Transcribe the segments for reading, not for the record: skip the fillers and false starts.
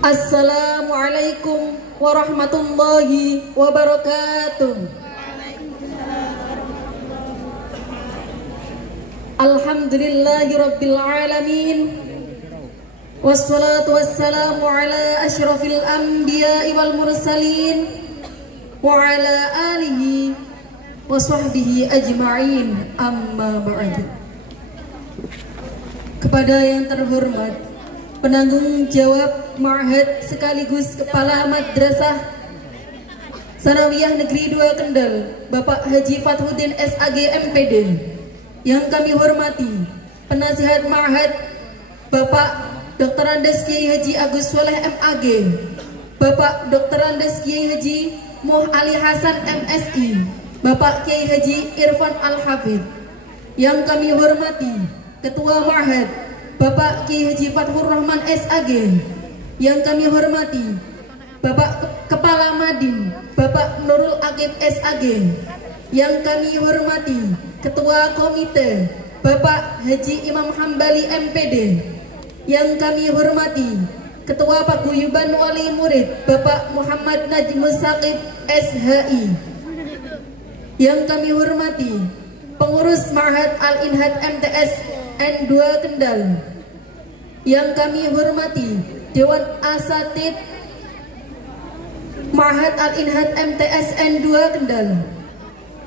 Assalamualaikum warahmatullahi wabarakatuh. Alhamdulillahi rabbil alamin. Wassalatu wassalamu ala asyrafil anbiya'i wal mursalin wa ala alihi wa sahbihi ajma'in, amma ba'd. Kepada yang terhormat penanggung jawab Ma'had sekaligus Kepala Madrasah Sanawiyah Negeri 2 Kendal, Bapak Haji Fathuddin SAG MPD. Yang kami hormati penasihat Ma'had Bapak Dr. Andes Kiai Haji Agus Soleh MAG, Bapak Dr. Andes Kiai Haji Muh Ali Hasan MSI, Bapak Kiai Haji Irfan Al-Hafidh. Yang kami hormati Ketua Ma'had Bapak Kiai Haji Fathur Rahman SAG. Yang kami hormati Bapak Kepala Madin Bapak Nurul Aqib SAG. Yang kami hormati Ketua Komite Bapak Haji Imam Hambali MPD. Yang kami hormati Ketua Paguyuban Wali Murid Bapak Muhammad Najmus Saqib SHI. Yang kami hormati Pengurus Ma'had Al-Inhad MTS N2 Kendal. Yang kami hormati Dewan Asatid Ma'had Al-Inhad MTS N2 Kendal.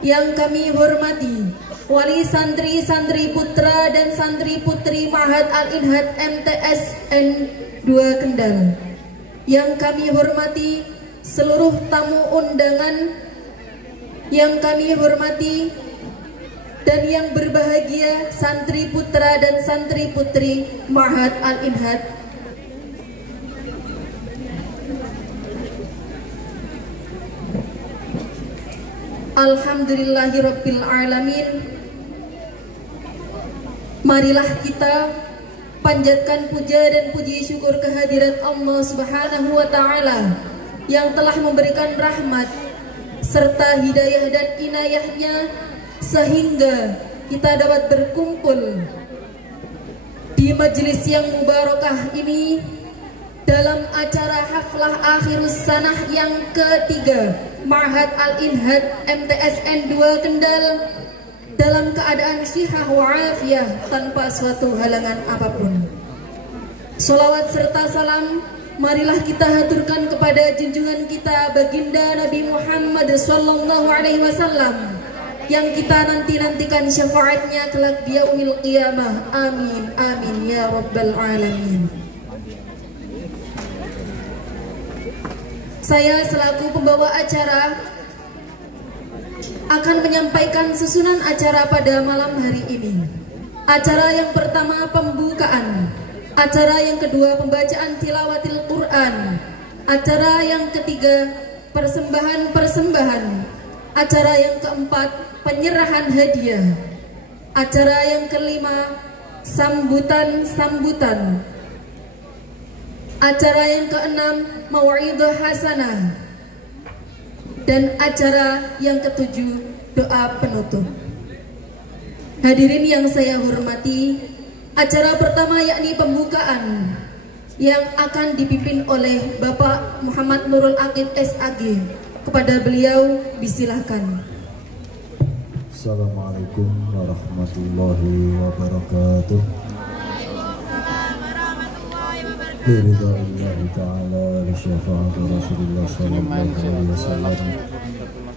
Yang kami hormati wali santri-santri putra dan santri putri Ma'had Al-Inhad MTS N2 Kendal. Yang kami hormati seluruh tamu undangan. Yang kami hormati dan yang berbahagia santri putra dan santri putri Ma'had Al-Inhad. Alhamdulillahirabbil alamin. Marilah kita panjatkan puja dan puji syukur kehadirat Allah Subhanahu wa taala yang telah memberikan rahmat serta hidayah dan inayahnya sehingga kita dapat berkumpul di majelis yang mubarakah ini dalam acara haflah akhirus sanah yang ketiga Ma'had Al-Inhad MTS N2 Kendal dalam keadaan sihah wa afiyah tanpa suatu halangan apapun. Sholawat serta salam marilah kita haturkan kepada junjungan kita baginda Nabi Muhammad sallallahu alaihi wasallam yang kita nanti-nantikan syafaatnya kelak di yaumil qiyamah. Amin amin ya rabbal alamin. Saya selaku pembawa acara akan menyampaikan susunan acara pada malam hari ini. Acara yang pertama pembukaan, acara yang kedua pembacaan tilawatil Quran, acara yang ketiga persembahan-persembahan, acara yang keempat penyerahan hadiah, acara yang kelima sambutan-sambutan, acara yang keenam mau'idhah hasanah, dan acara yang ketujuh doa penutup. Hadirin yang saya hormati, acara pertama yakni pembukaan yang akan dipimpin oleh Bapak Muhammad Nurul Aqib SAG. Kepada beliau disilahkan. Assalamualaikum warahmatullahi wabarakatuh. Biridha Allah Ta'ala li syafa'ati Rasulullah sallallahu alaihi wasallam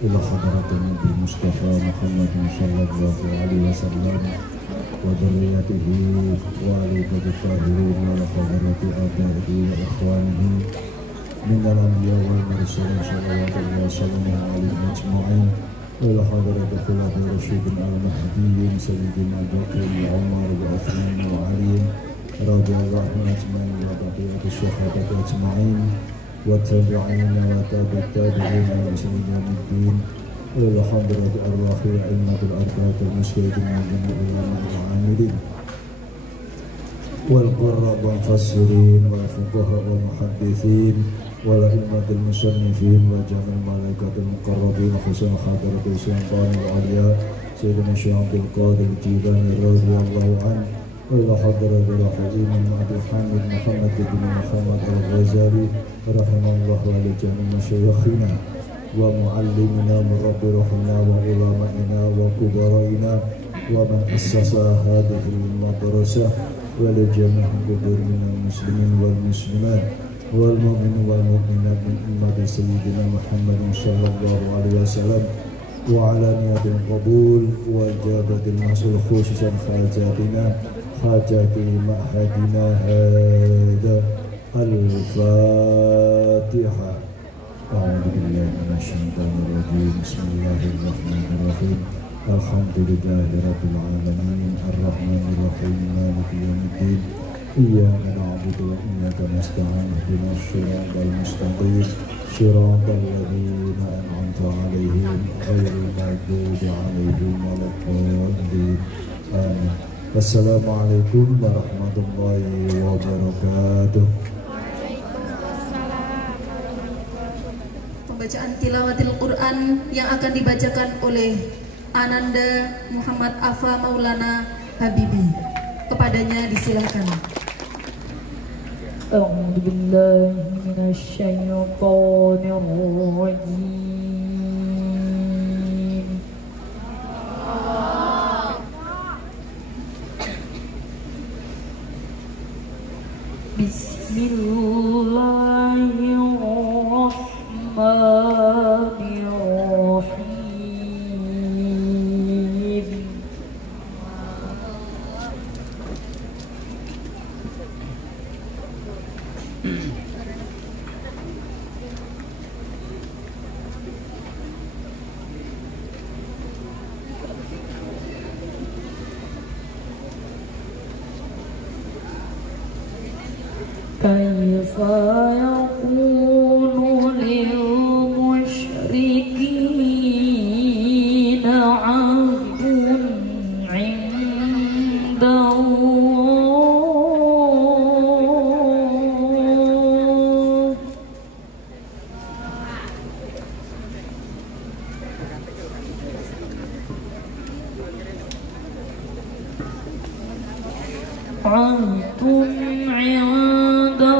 ila hadratin Nabi Mustafa Muhammadin sallallahu alaihi wasallam wa dhurriyyatihi wa ali tabi'in wa hadrati abaihi wa ikhwanihi min al-anbiya wal mursalin sallallahu alaihi wasallam ajma'in wa ila hadrati khulafa'i rasyidin al-mahdiyyin sayyidina Bakr wa Umar wa Uthman wa Ali radhiyallahu ajma'in wa baqiyatu syuhada'i ajma'in wa tabi'ina wa tabi'ina wa sayyidina wa ila hadrati arwahi a'immatul arba'at al-musyrikeen wa jami'il al-'amilin wal qurra wal mufassirin wal fuqaha wal muhaddithin wal a'immatul musannifin wa jami'il malaikatul muqarrabin khususan hadratul sultanil 'aliya sayyidina Syekh Abdul Qadir Jilani radhiyallahu anhu وإلى حضرة الحليم أبي حامد محمد بن محمد الغزالي الغزالي رحمه الله وعلى جميع مشايخنا ومعلمنا من رب روحنا وعلمائنا وكبرائنا ومن أسس هذه المدرسة ولجميع القبور من المسلمين والمسلمات والمؤمنين والمؤمنات من أمة سيدنا محمد صلى الله عليه وسلم وعلى نية القبول وإجابة المسؤول خصوصا حاجات معهدنا هذا. الفاتحة. أعوذ بالله من الشيطان الرجيم. بسم الله الرحمن الرحيم. الحمد لله رب العالمين الرحمن الرحيم مالك يوم الدين إياك نعبد وإياك نستعين اهدنا الصراط المستقيم صراط الذين أنعمت عليهم غير المغضوب عليهم ولا الضالين آمين. Wassalamualaikum warahmatullahi wabarakatuh. Pembacaan tilawatil Quran yang akan dibacakan oleh Ananda Muhammad Afa Maulana Habibi. Kepadanya disilahkan. A'udzu billahi minasyaitonir rajim. Bismillahirrahmanirrahim. Kaifa yakunu lil musyrikina 'ahdun 'inda Allah. Ahdun 'inda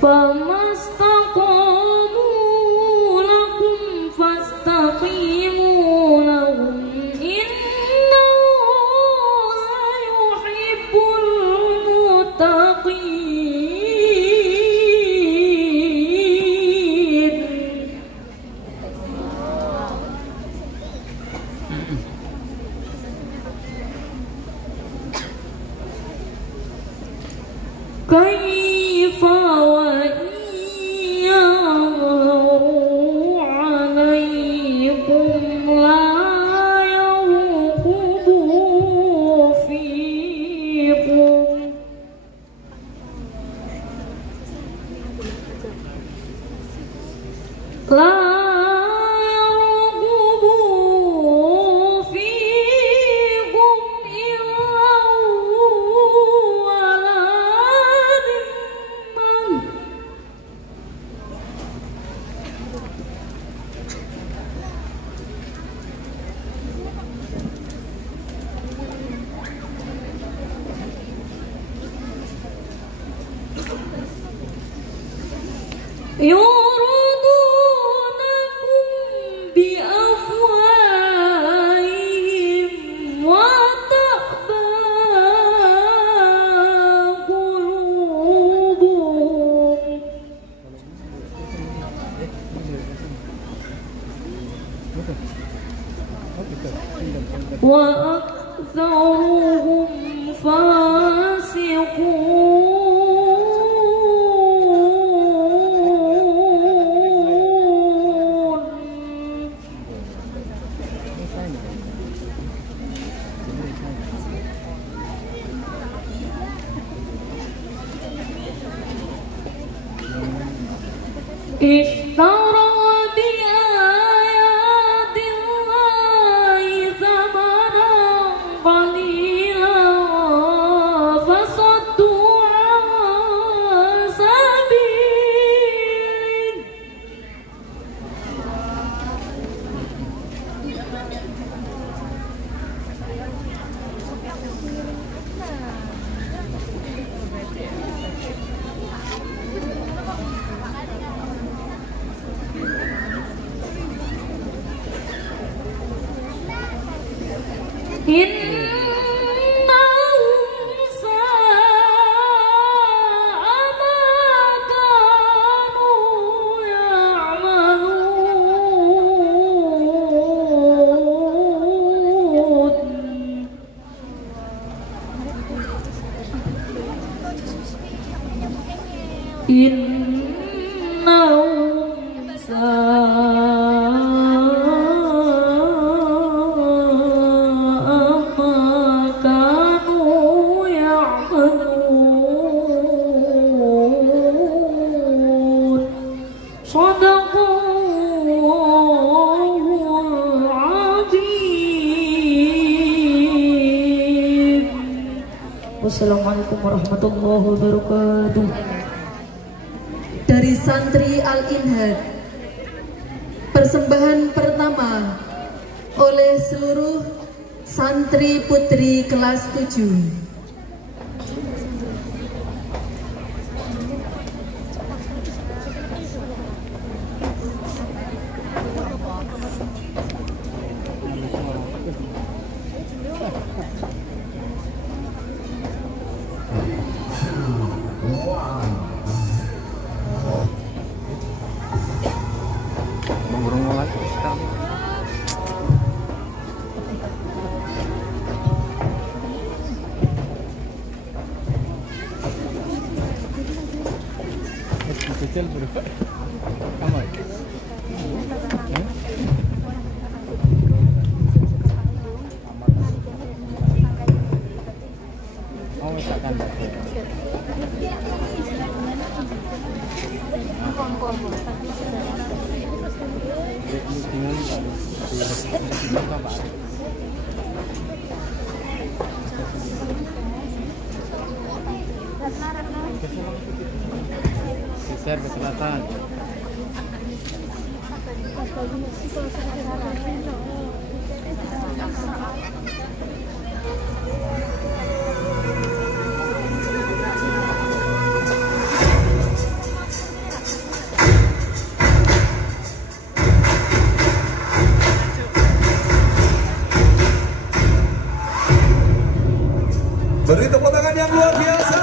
Famastaqamu lakum fastaqimu lahum innallaha yuhibbul muttaqin. Kaifa wa iyyahu alaikum la yarqubu fiikum la yarqubu fiikum illa wala يرضونكم بأفواههم وتأبى قلوبهم وأكثرهم فاسقون اشتروا بآيات الله ثمنا قليلا فصدوا عن سبيله إنهم ساء ما كانوا يعملون إنهم ساء ما كانوا يعملون صدق الله العظيم. Wassalamualaikum warahmatullahi wabarakatuh. Dari santri Al-Inhad, persembahan pertama oleh seluruh santri putri kelas 7. kecil bro. Aman. Oh, takkan. Geser ke selatan. Beri tepuk tangan yang luar biasa.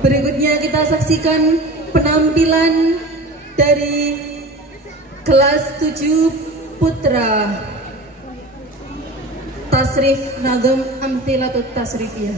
Berikutnya kita saksikan penampilan dari kelas 7 Putra Tasrif Nagam Amthilatut Tasrifiyah.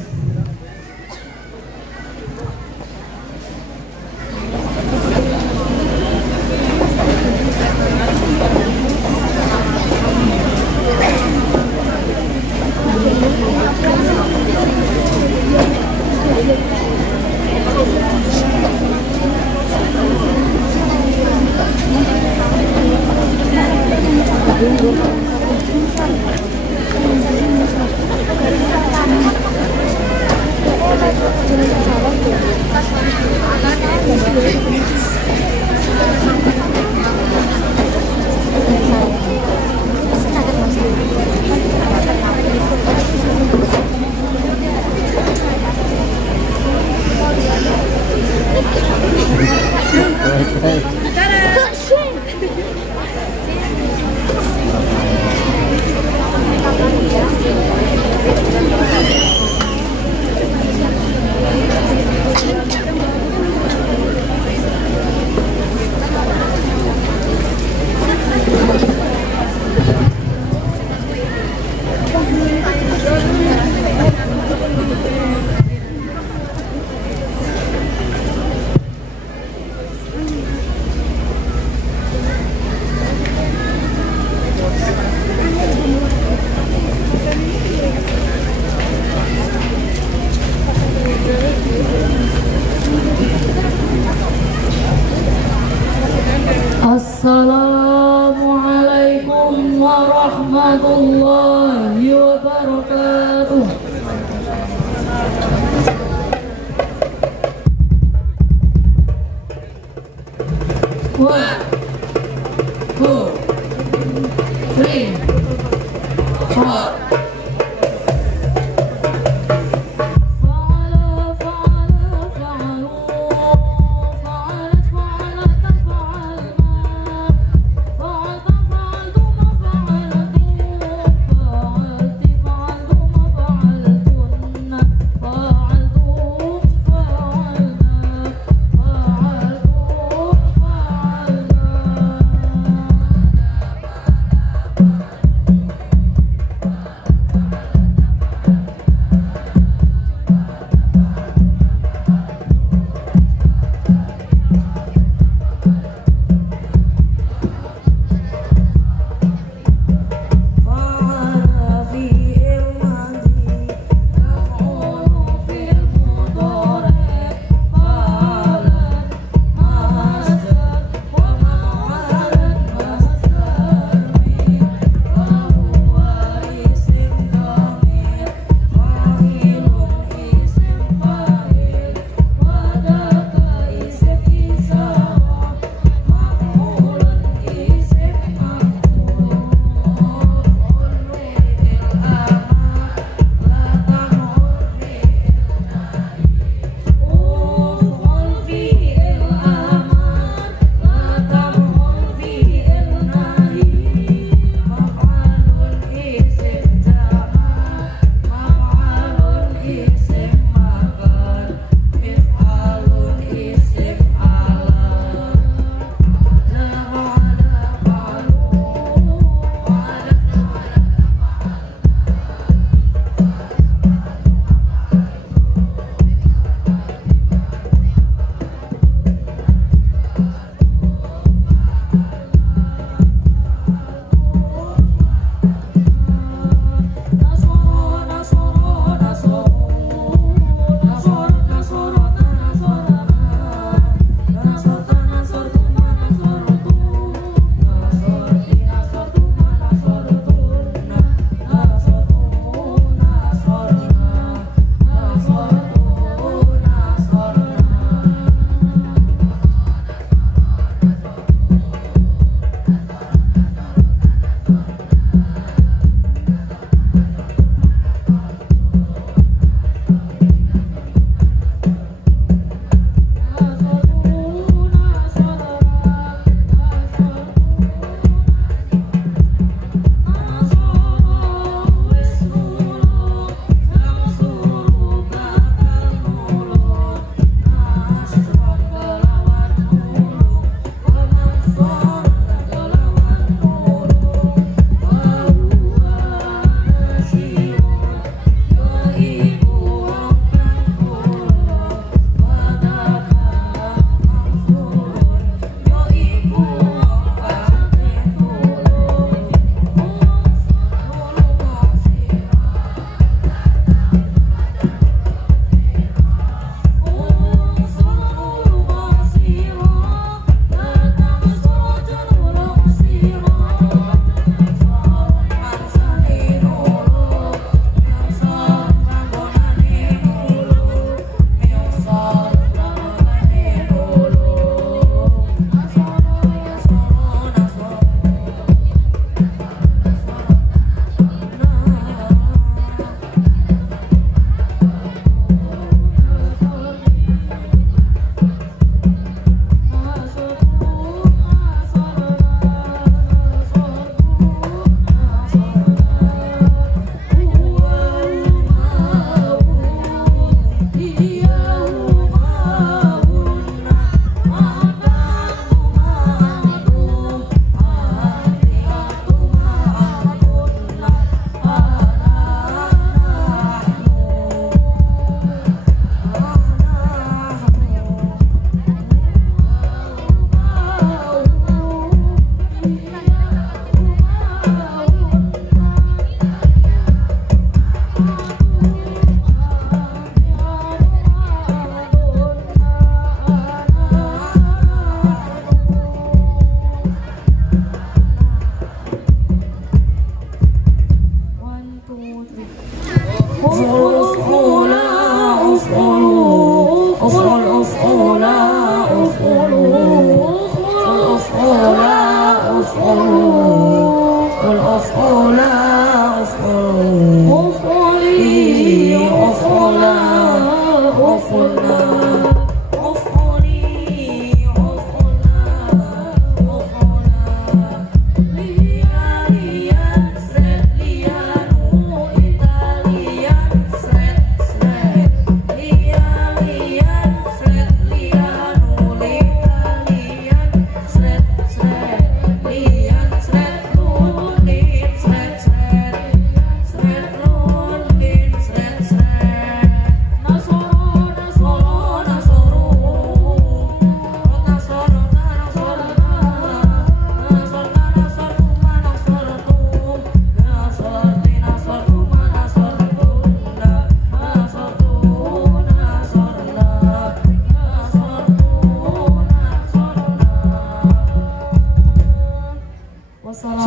Assalamualaikum warahmatullahi wabarakatuh. One, two, three, four.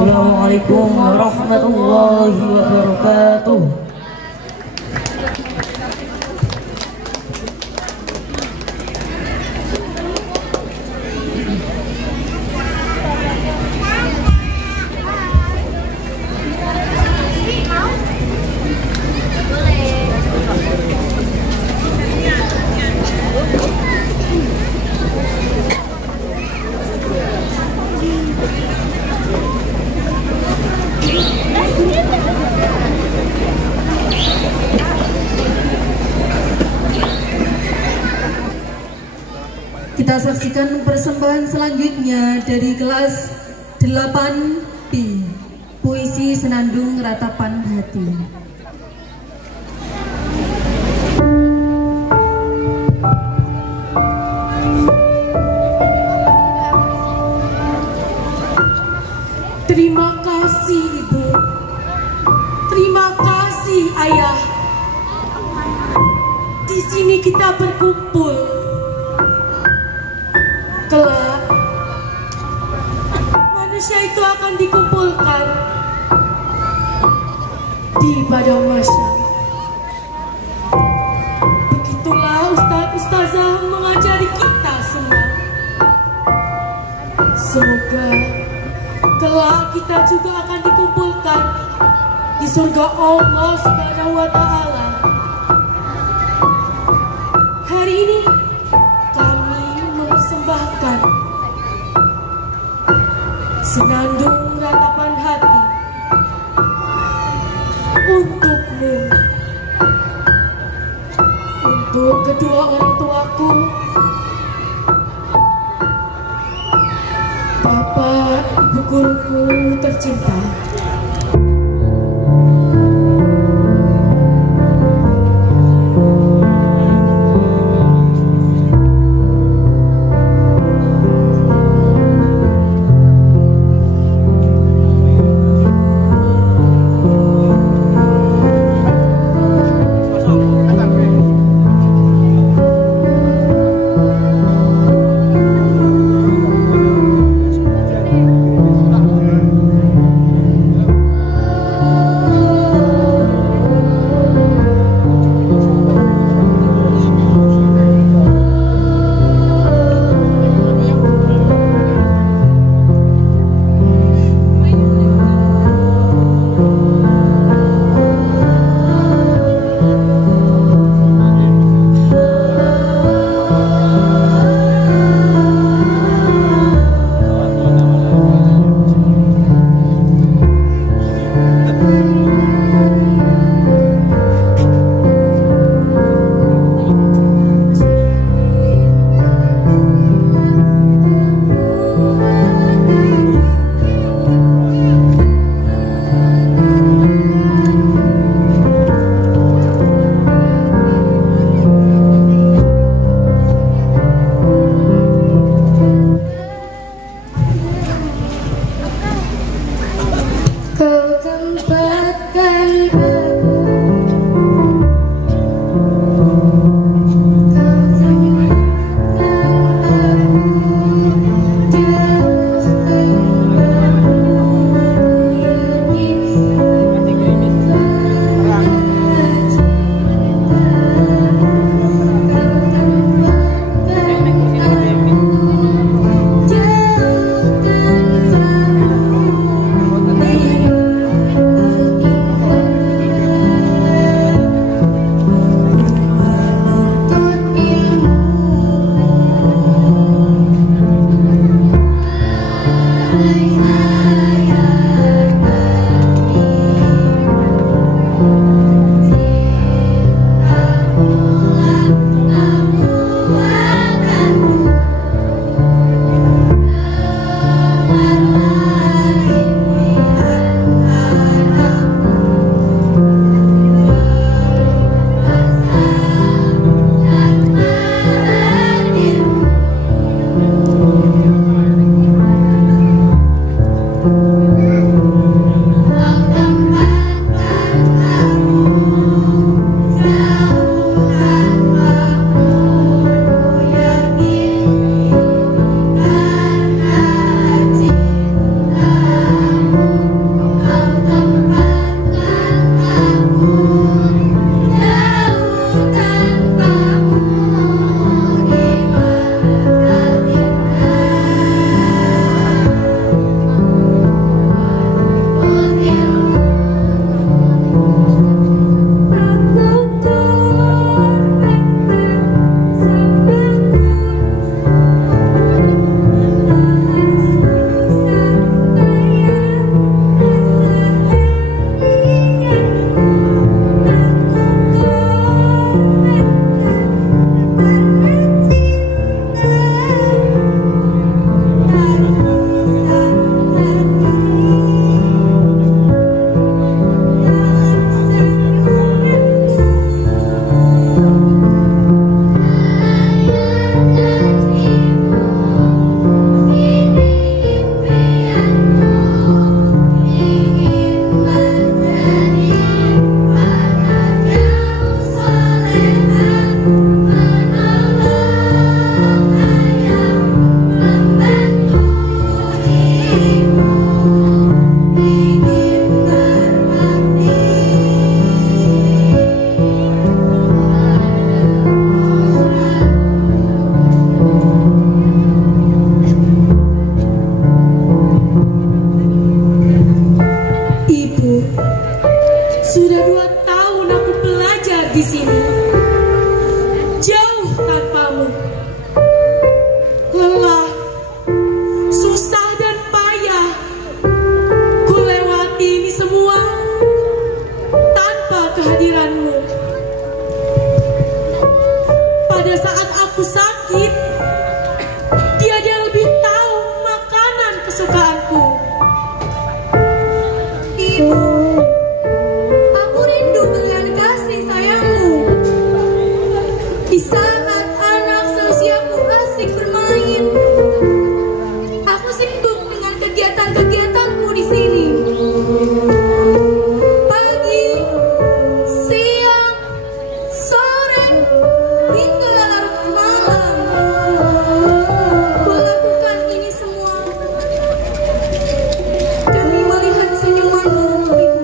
Assalamualaikum warahmatullahi wabarakatuh. Kita saksikan persembahan selanjutnya dari kelas 8B, puisi Senandung Ratapan Hati. Terima kasih Ibu, terima kasih Ayah. Di sini kita berkumpul. Kelak manusia itu akan dikumpulkan di padang mahsyar. Begitulah ustaz-ustazah mengajari kita semua. Semoga kelak kita juga akan dikumpulkan di surga Allah Subhanahu wa Ta'ala. Hari ini kami mempersembahkan Senandung Ratapan Hati untukmu, untuk kedua orang tuaku, Bapak Ibu guruku tercinta. kegiatanmu di sini. Pagi, siang, sore, hingga larut malam. Ku lakukan ini semua demi melihat senyumanmu, Ibu.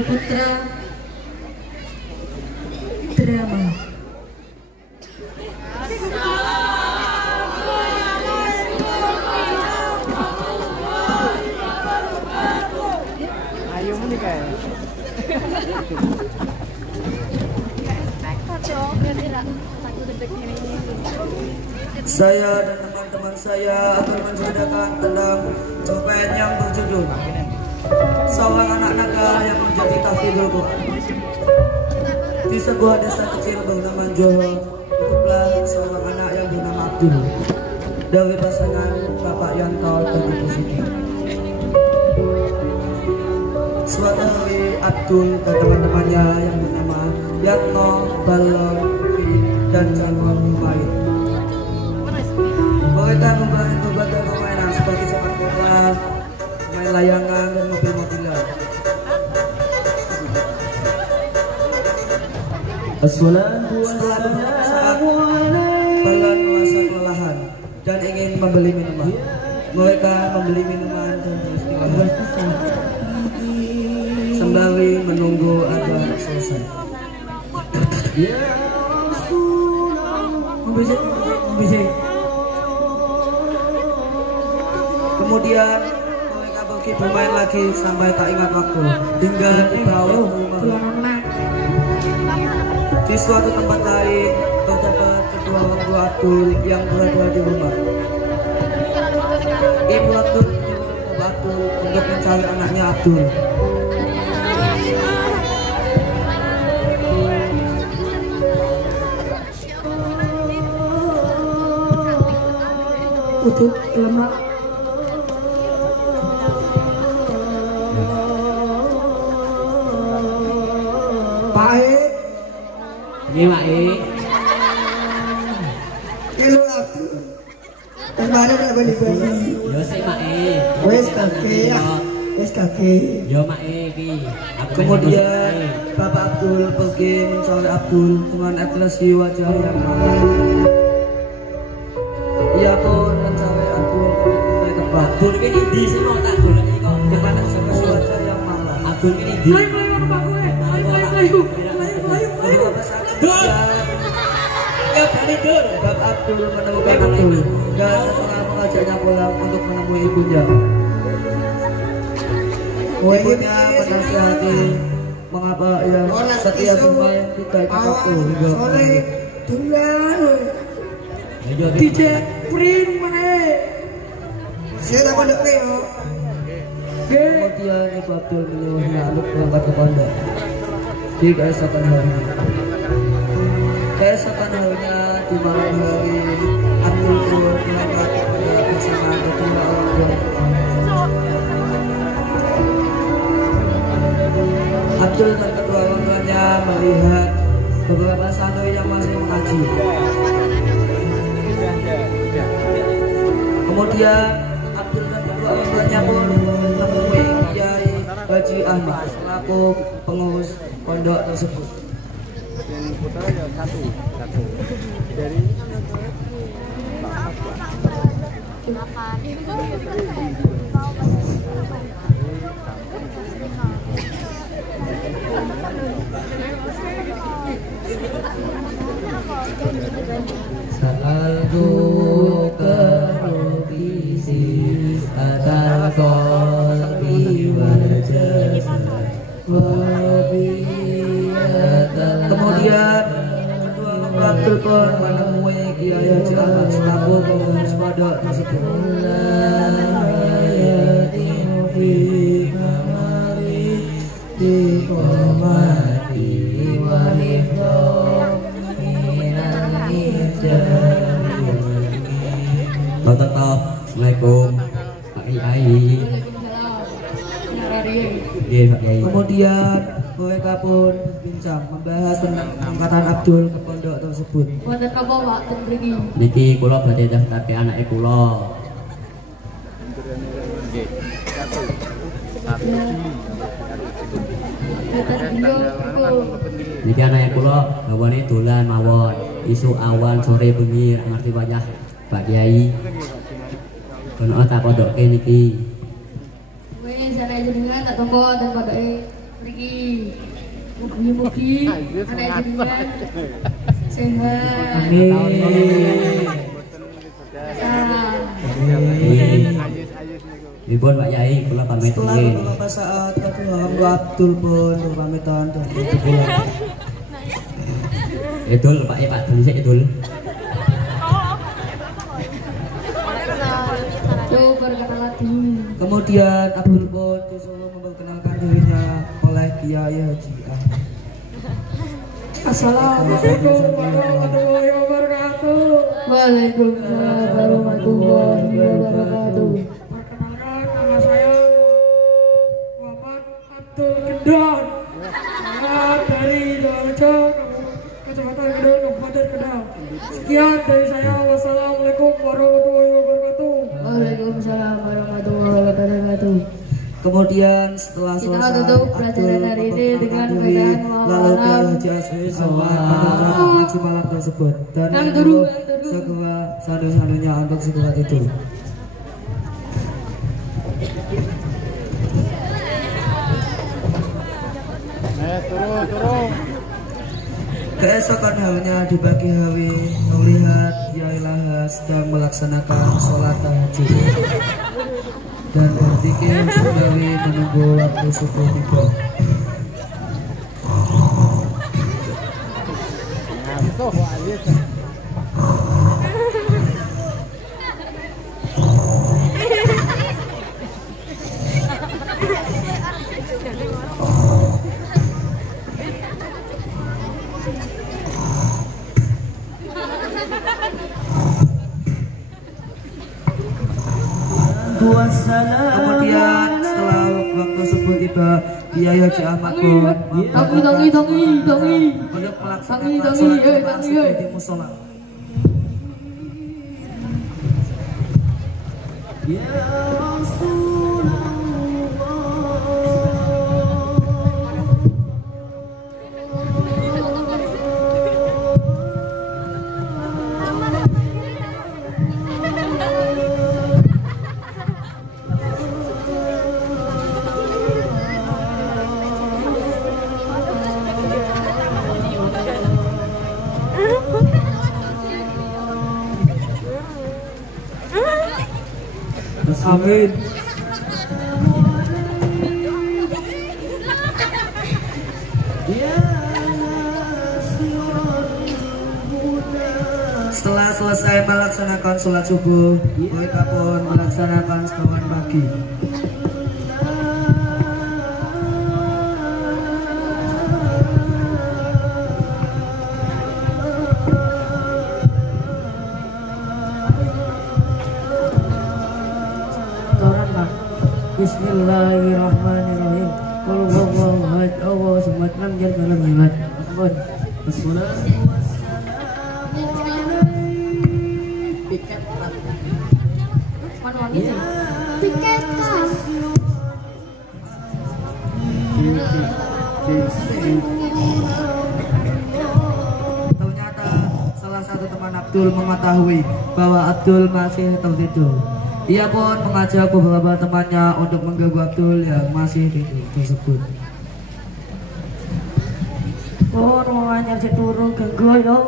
Adi Putra Drama. Ayo menikah. Saya dan teman-teman saya akan menceritakan tentang cerpen yang berjudul Seorang Anak Nakal yang Menjadi Tahfidzul Quran. Di sebuah desa kecil bernama Johor, hiduplah seorang anak yang bernama Abdul dari pasangan Bapak Yanto dan Ibu Siti. Suatu hari Abdul dan teman-temannya yang bernama Yatno, Balon, dan Jangon Humaid. Mereka membangun berbagai permainan seperti sepak bola, main layangan, dan mobil-mobilan. Assalatu Saat Balon merasa kelelahan dan ingin membeli minuman. Mereka membeli minuman dan beristirahat sembari menunggu agar selesai. Kemudian mereka pergi bermain lagi sampai tak ingat waktu hingga tiba waktu maghrib. Di suatu tempat lain terdapat kedua orang tua Abdul yang berada di rumah. Ibu Abdul menyuruh Abdul untuk mencari anaknya Abdul. Untuk lama Pak Ini Mak Kilo Abdul kemana nak balik-balik? Yo sik Mak Wes kakek ya. Wes kakek. Yo Mak iki. Kemudian Bapak Abdul pergi mencari Abdul dengan ekspresi wajah yang marah. Ia pun mencari Abdul di tempat. Abdul iki ndi sih mau tak goleki kok. Dengan ekspresi wajah yang marah. Abdul iki ndi? Bapak Abdul menemukan Abdul dan setelah mengajaknya pulang untuk menemui ibunya. Ibunya menasihati mengapa ia setiap bermain tidak ikut waktu hingga DJ Print mana? saya tak pandang Neo. Kemudian Ibu Abdul menyuruhnya untuk berangkat ke pondok di keesokan harinya. Keesokan harinya di malam hari Abdul pun berangkat ke pondok bersama kedua orang tua. Abdul dan kedua orang tuanya melihat beberapa santri yang masih mengaji. Kemudian Abdul dan kedua orang tuanya pun menemui Kiai Haji Ahmad selaku pengurus pondok tersebut. Yang putra ya satu dari Sa'altuka bisi atal qalbi wal jasad wa biyatal. Kemudian kedua orang Abdul pun menemui Kiai Haji Ahmad selaku pengurus pondok tersebut. Assalamualaikum Pak Kiai. Kemudian mereka pun berbincang membahas tentang angkatan Abdul ke pondok tersebut. Wonten apa Pak ten mriki? Niki kula badhe daftarke anake kula. Niki anake kula gawane dolan mawon. Isuk awan sore bengi ngerti wayah Pak Kiai. Kono tak pondoke niki. Wis ana jenengan tak tombo ten pondoke. Lagi mugi-mugi anak jenengan sehat. Amin. Ribon Pak Yai, kula pamit Setelah nggih. beberapa saat kedua hamba Abdul pun pamitan dan itu pulang. Idul Pak Pak Dul Idul. Tuh berkata lagi. Kemudian Abdul pun disuruh memperkenalkan dirinya oleh Kiai Haji Ahmad. Assalamualaikum warahmatullahi wabarakatuh. Waalaikumsalam warahmatullahi wabarakatuh. Perkenalkan nama saya Muhammad Abdul Gendon. Saya dari Doarejo, Kecamatan Gedong, Kabupaten Kendal. Sekian dari saya. Wassalamualaikum warahmatullahi wabarakatuh. Waalaikumsalam warahmatullahi wabarakatuh. Kemudian setelah Kita selesai tutup pelajaran hari ini dengan bacaan lalu ke malam. Haji Asri mendengarkan ngaji malam tersebut dan Yang menyuruh turu. segera sadu-sadunya untuk segera tidur. Keesokan harinya di pagi hari melihat Kiai Laha sedang melaksanakan sholat tahajud dan berpikir sembari menunggu waktu subuh tiba. Kemudian setelah waktu subuh tiba, Kiai Haji Ahmad pun untuk melaksanakan sholat jamaah subuh di musola. Amin. Setelah selesai melaksanakan sholat subuh, mereka pun melaksanakan sekawan pagi. Bismillahirrahmanirrahim. Qul huwallahu ahad, Allahu samad, lam yalid walam yulad. Ternyata salah satu teman Abdul mengetahui bahwa Abdul masih tertidur. Ia pun mengajak beberapa temannya untuk mengganggu Abdul yang masih tidur tersebut. Oh, ruangannya si turun ganggu yo.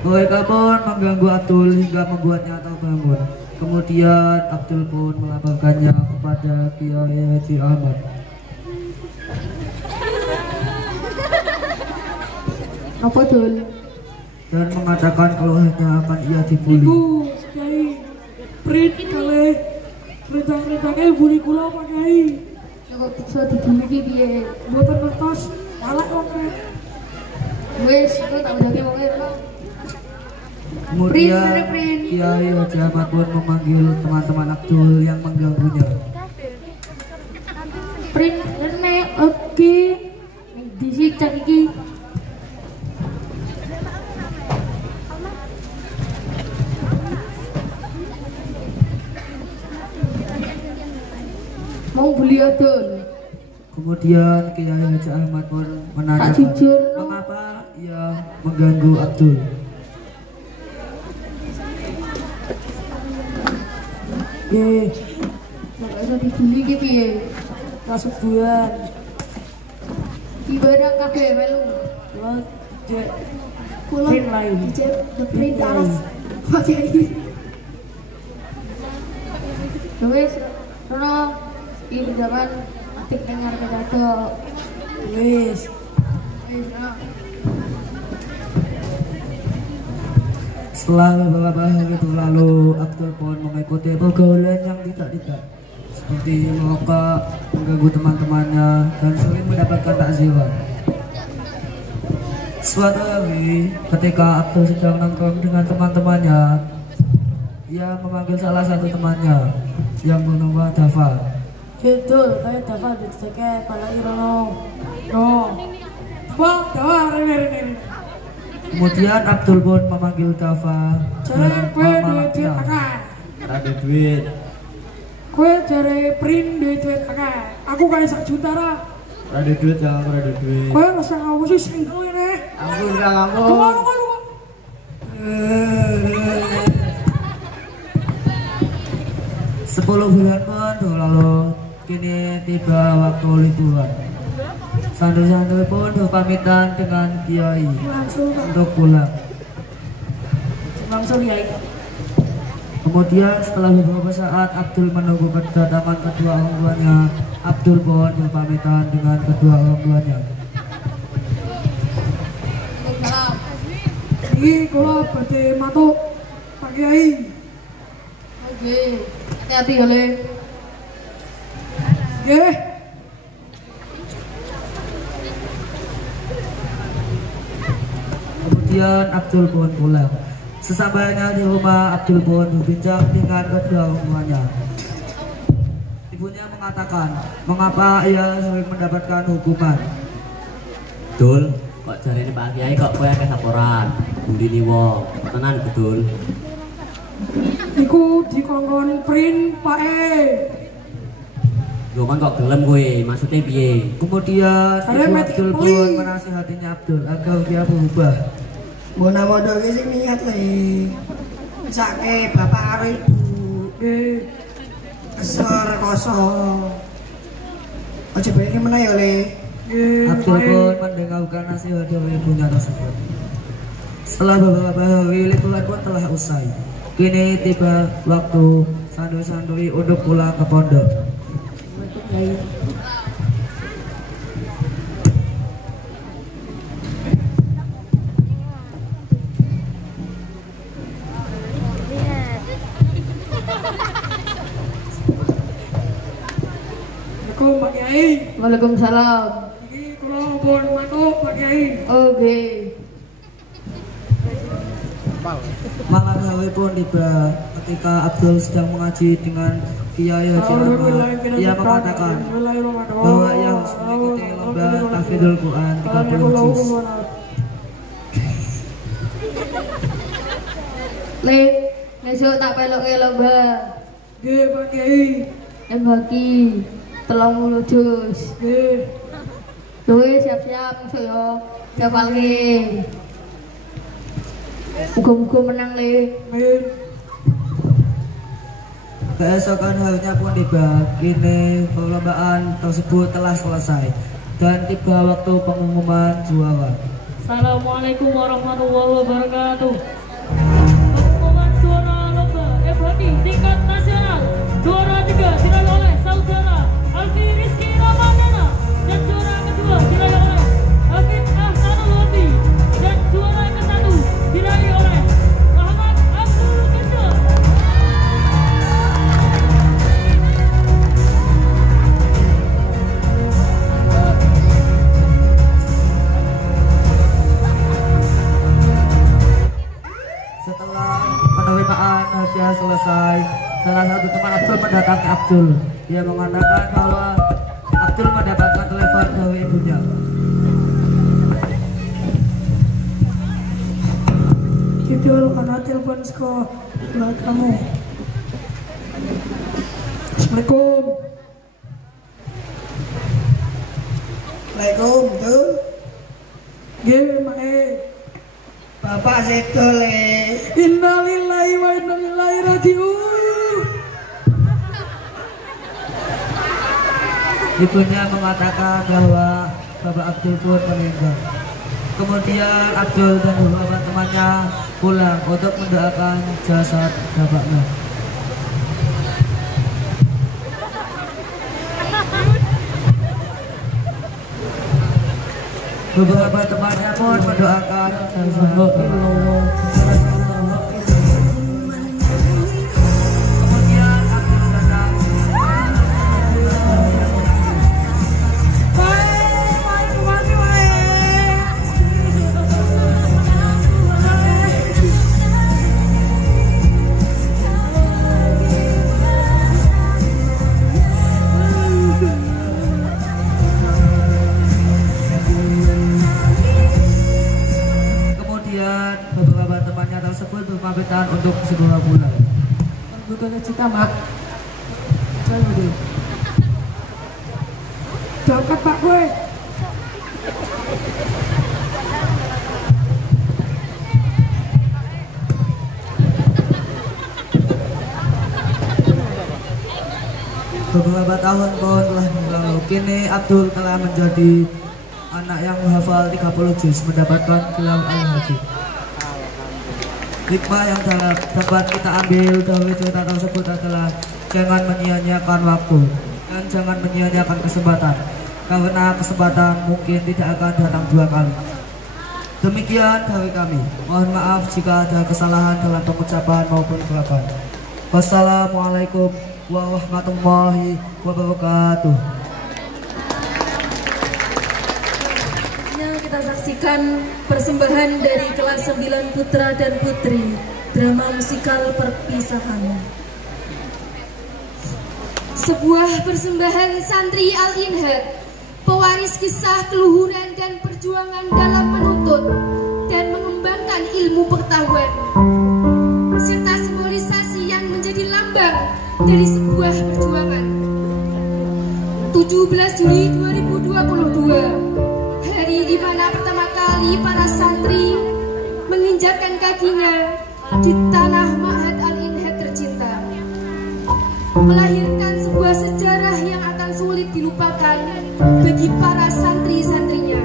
Mereka pun mengganggu Abdul hingga membuatnya terbangun. Kemudian Abdul pun melaporkannya kepada Kiai Haji Ahmad. Apa Dul? Dan mengatakan kalau hanya akan ia dibully. Kiai, print kali rencang-rencangnya buli kula Pak Kiai. Kok bisa dibuli ki piye? Mboten ngertos, malah kok. Wis, aku tak udangi wong Pak. Kemudian Kiai Haji Ahmad pun memanggil teman-teman Abdul yang mengganggunya. Print nek oke. Disiksa iki. Mau beli Abdul. Kemudian Kiai Haji Ahmad pun menanyakan jujur. mengapa ia mengganggu Abdul. Nggih. Nek iso dibuli iki piye? Kasubuhan. Ibadah kabeh melu. Kula cek Kula print lain. dicek the print alas. Pakai ini. Wes, rono iki zaman atik dengar kata Wis. Setelah beberapa hari berlalu, Abdul pun mengikuti pergaulan yang tidak seperti merokok, mengganggu teman-temannya, dan sering mendapatkan takziran. Suatu hari, ketika Abdul sedang nongkrong dengan teman-temannya, ia memanggil salah satu temannya yang bernama Dava. Betul, kayak dapat dicekek pada Irono. No. Dawa, rene. Kemudian Abdul pun memanggil Dava Jare dan kowe duwe duit memalaknya. akeh. Ada duit. Kowe jare print duit akeh. Aku kaya 1 juta ra. Ada duit yang aku ada duit. Kowe rasa ngawu sih single ini. Aku enggak ngomong. Ngomong. 10 bulan pun berlalu, kini tiba waktu liburan. Santri-santri pun berpamitan dengan kiai untuk pulang. Langsung ya. Kemudian setelah beberapa saat Abdul menunggu kedatangan kedua orang tuanya, Abdul pun berpamitan dengan kedua orang tuanya. Iki kula badhe matuk Pak Kiai. Oke, hati-hati ya Le. Nggih. Kemudian Abdul pun pulang. Sesampainya di rumah, Abdul pun berbincang dengan kedua orang tuanya. Ibunya mengatakan, mengapa ia sering mendapatkan hukuman. Dul, kok jari ini Pak Kiai kok kowe akeh laporan. Buli ni wong, tenan betul. Iku dikongkon print Pak E. Yo man kok gelem kowe, maksudnya piye? Kemudian Saya Ibu metik Abdul peli. pun menasihatinya Abdul agar dia berubah. Bona modo ki sing niat le. Sake bapak karo ibu. Nggih. Kesel kosong. Aja balik meneh ya le. Nggih. Abdul Pak E. pun mendengarkan nasihat dari ibunya tersebut. Setelah beberapa hari liburan pun telah usai. Kini tiba waktu santri-santri untuk pulang ke pondok. Assalamualaikum Pak Kiai. Waalaikumsalam. Iki kula pun matuk Pak Kiai. Oke. Malam hari pun tiba ketika Abdul sedang mengaji dengan Kiai Haji Ahmad. Ia mengatakan bahwa ia harus mengikuti lomba tahfidzul Quran 30 juz. Le, besok tak pelok ke lomba. Nggih Pak Kiai. Bagi 30 juz. Nggih. Kowe siap-siap musuh yo. Siapal ke. Muga-muga menang Le. Nggih. Keesokan harinya pun tiba. Kini perlombaan tersebut telah selesai dan tiba waktu pengumuman juara. Assalamualaikum warahmatullahi wabarakatuh. Pengumuman juara lomba FHI tingkat nasional. Juara 3 diraih oleh saudara Alfi Rizky Ramadana dan juara kedua diraih oleh Hafid Ahsanul Wafi dan juara ke-1 diraih oleh Muhammad Abdul Gendel. Setelah penerimaan hadiah selesai, salah satu teman Abdul mendatangi Abdul. Dia mengatakan bahwa Abdul mendapatkan telepon dari ibunya. Kidul karena telepon sekolah buat kamu. Assalamualaikum. Assalamualaikum, Dul. Nggih, Mak E. Bapak sedo le. Innalillahi wa inna ilaihi raji'un. Ibunya mengatakan bahwa Bapak Abdul pun meninggal. Kemudian Abdul dan beberapa temannya pulang untuk mendoakan jasad bapaknya. Beberapa temannya pun mendoakan jasad bapaknya. Beberapa temannya tersebut berpamitan untuk segera pulang. Butuhnya cita mak. Saya dulu. Berangkat pak gue. Beberapa tahun pun telah berlalu. Kini Abdul telah menjadi anak yang menghafal 30 juz, mendapatkan gelar al-hafidh. Hikmah yang dapat kita ambil dari cerita tersebut adalah jangan menyia-nyiakan waktu dan jangan menyia-nyiakan kesempatan, karena kesempatan mungkin tidak akan datang dua kali. Demikian dari kami. Mohon maaf jika ada kesalahan dalam pengucapan maupun gerakan. Wassalamualaikum warahmatullahi wabarakatuh. Kita saksikan persembahan dari kelas 9 putra dan putri drama musikal Perpisahan. Sebuah persembahan santri Al-Inhad, pewaris kisah keluhuran dan perjuangan dalam menuntut dan mengembangkan ilmu pengetahuan, serta simbolisasi yang menjadi lambang dari sebuah perjuangan. 17 Juli 2022, hari di mana pertama kali para santri menginjakkan kakinya di tanah Ma'had Al-Inhad tercinta, melahirkan sebuah sejarah yang akan sulit dilupakan bagi para santri-santrinya.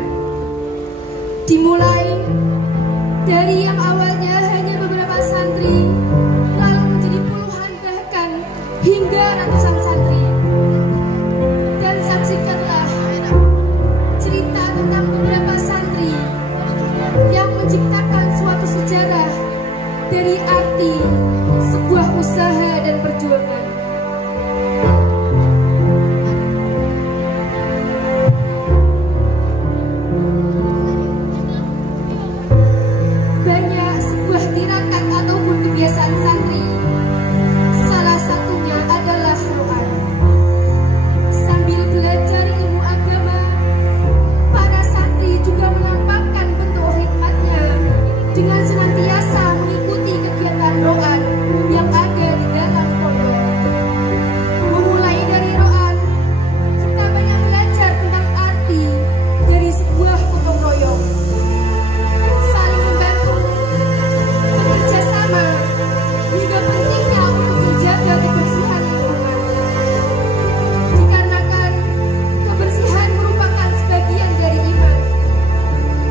Dimulai dari yang awalnya hanya beberapa santri, lalu menjadi puluhan bahkan hingga ratusan santri. Dan saksikanlah cerita tentang beberapa santri yang menciptakan suatu sejarah dari arti sebuah usaha dan perjuangan. Banyak sebuah tirakat ataupun kebiasaan santri. Salah satunya adalah ro'an. Sambil belajar ilmu agama, para santri juga menampakkan bentuk hikmatnya dengan senantiasa mengikuti kegiatan ro'an yang ada di dalam pondok. Memulai dari ro'an, kita banyak belajar tentang arti dari sebuah gotong royong, saling membantu, bekerja sama, hingga pentingnya untuk menjaga kebersihan lingkungan. Dikarenakan kebersihan merupakan sebagian dari iman,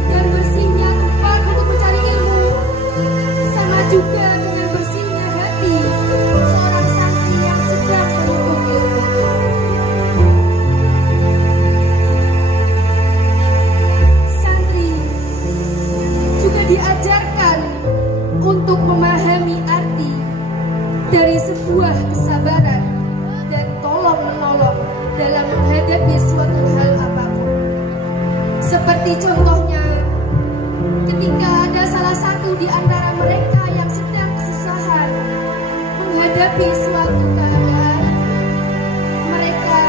dan bersihnya tempat untuk mencari ilmu sama juga dengan bersihnya hati seorang santri yang sedang menuntut ilmu. Santri juga diajarkan untuk memahami arti dari sebuah kesabaran dan tolong-menolong dalam menghadapi suatu hal apapun. Seperti contohnya, ketika ada salah satu di antara mereka yang sedang kesusahan menghadapi suatu keadaan, mereka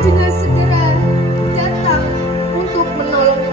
dengan segera datang untuk menolongnya.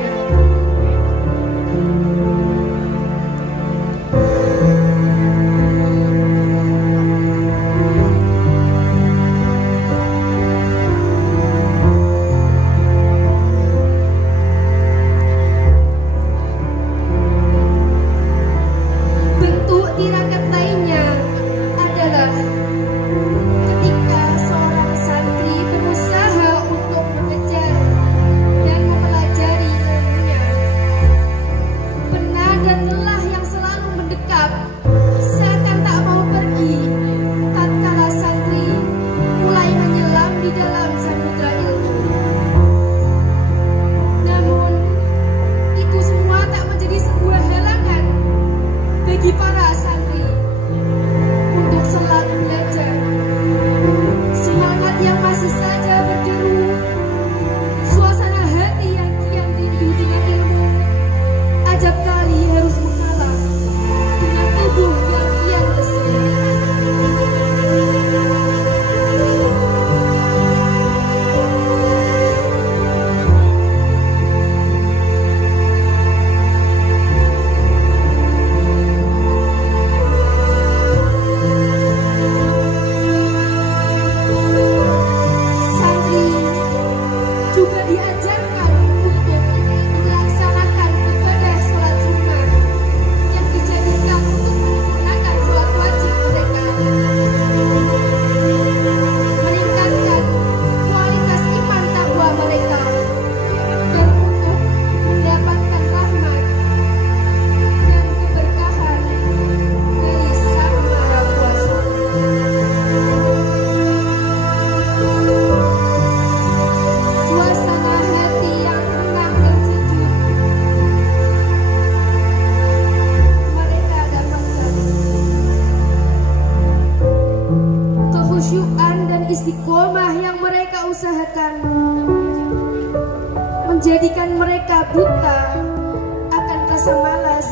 malas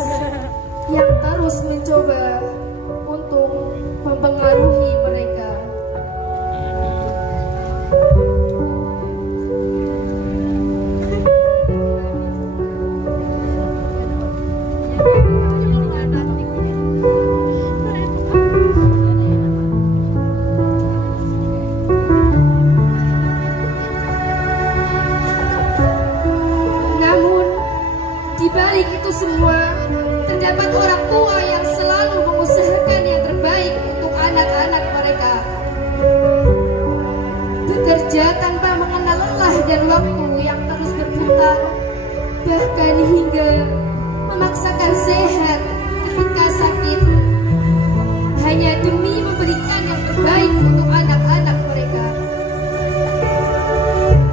yang terus mencoba untuk mempengaruhi mereka. Di balik itu semua, terdapat orang tua yang selalu mengusahakan yang terbaik untuk anak-anak mereka. Bekerja tanpa mengenal lelah dan waktu yang terus berputar, bahkan hingga memaksakan sehat ketika sakit, hanya demi memberikan yang terbaik untuk anak-anak mereka.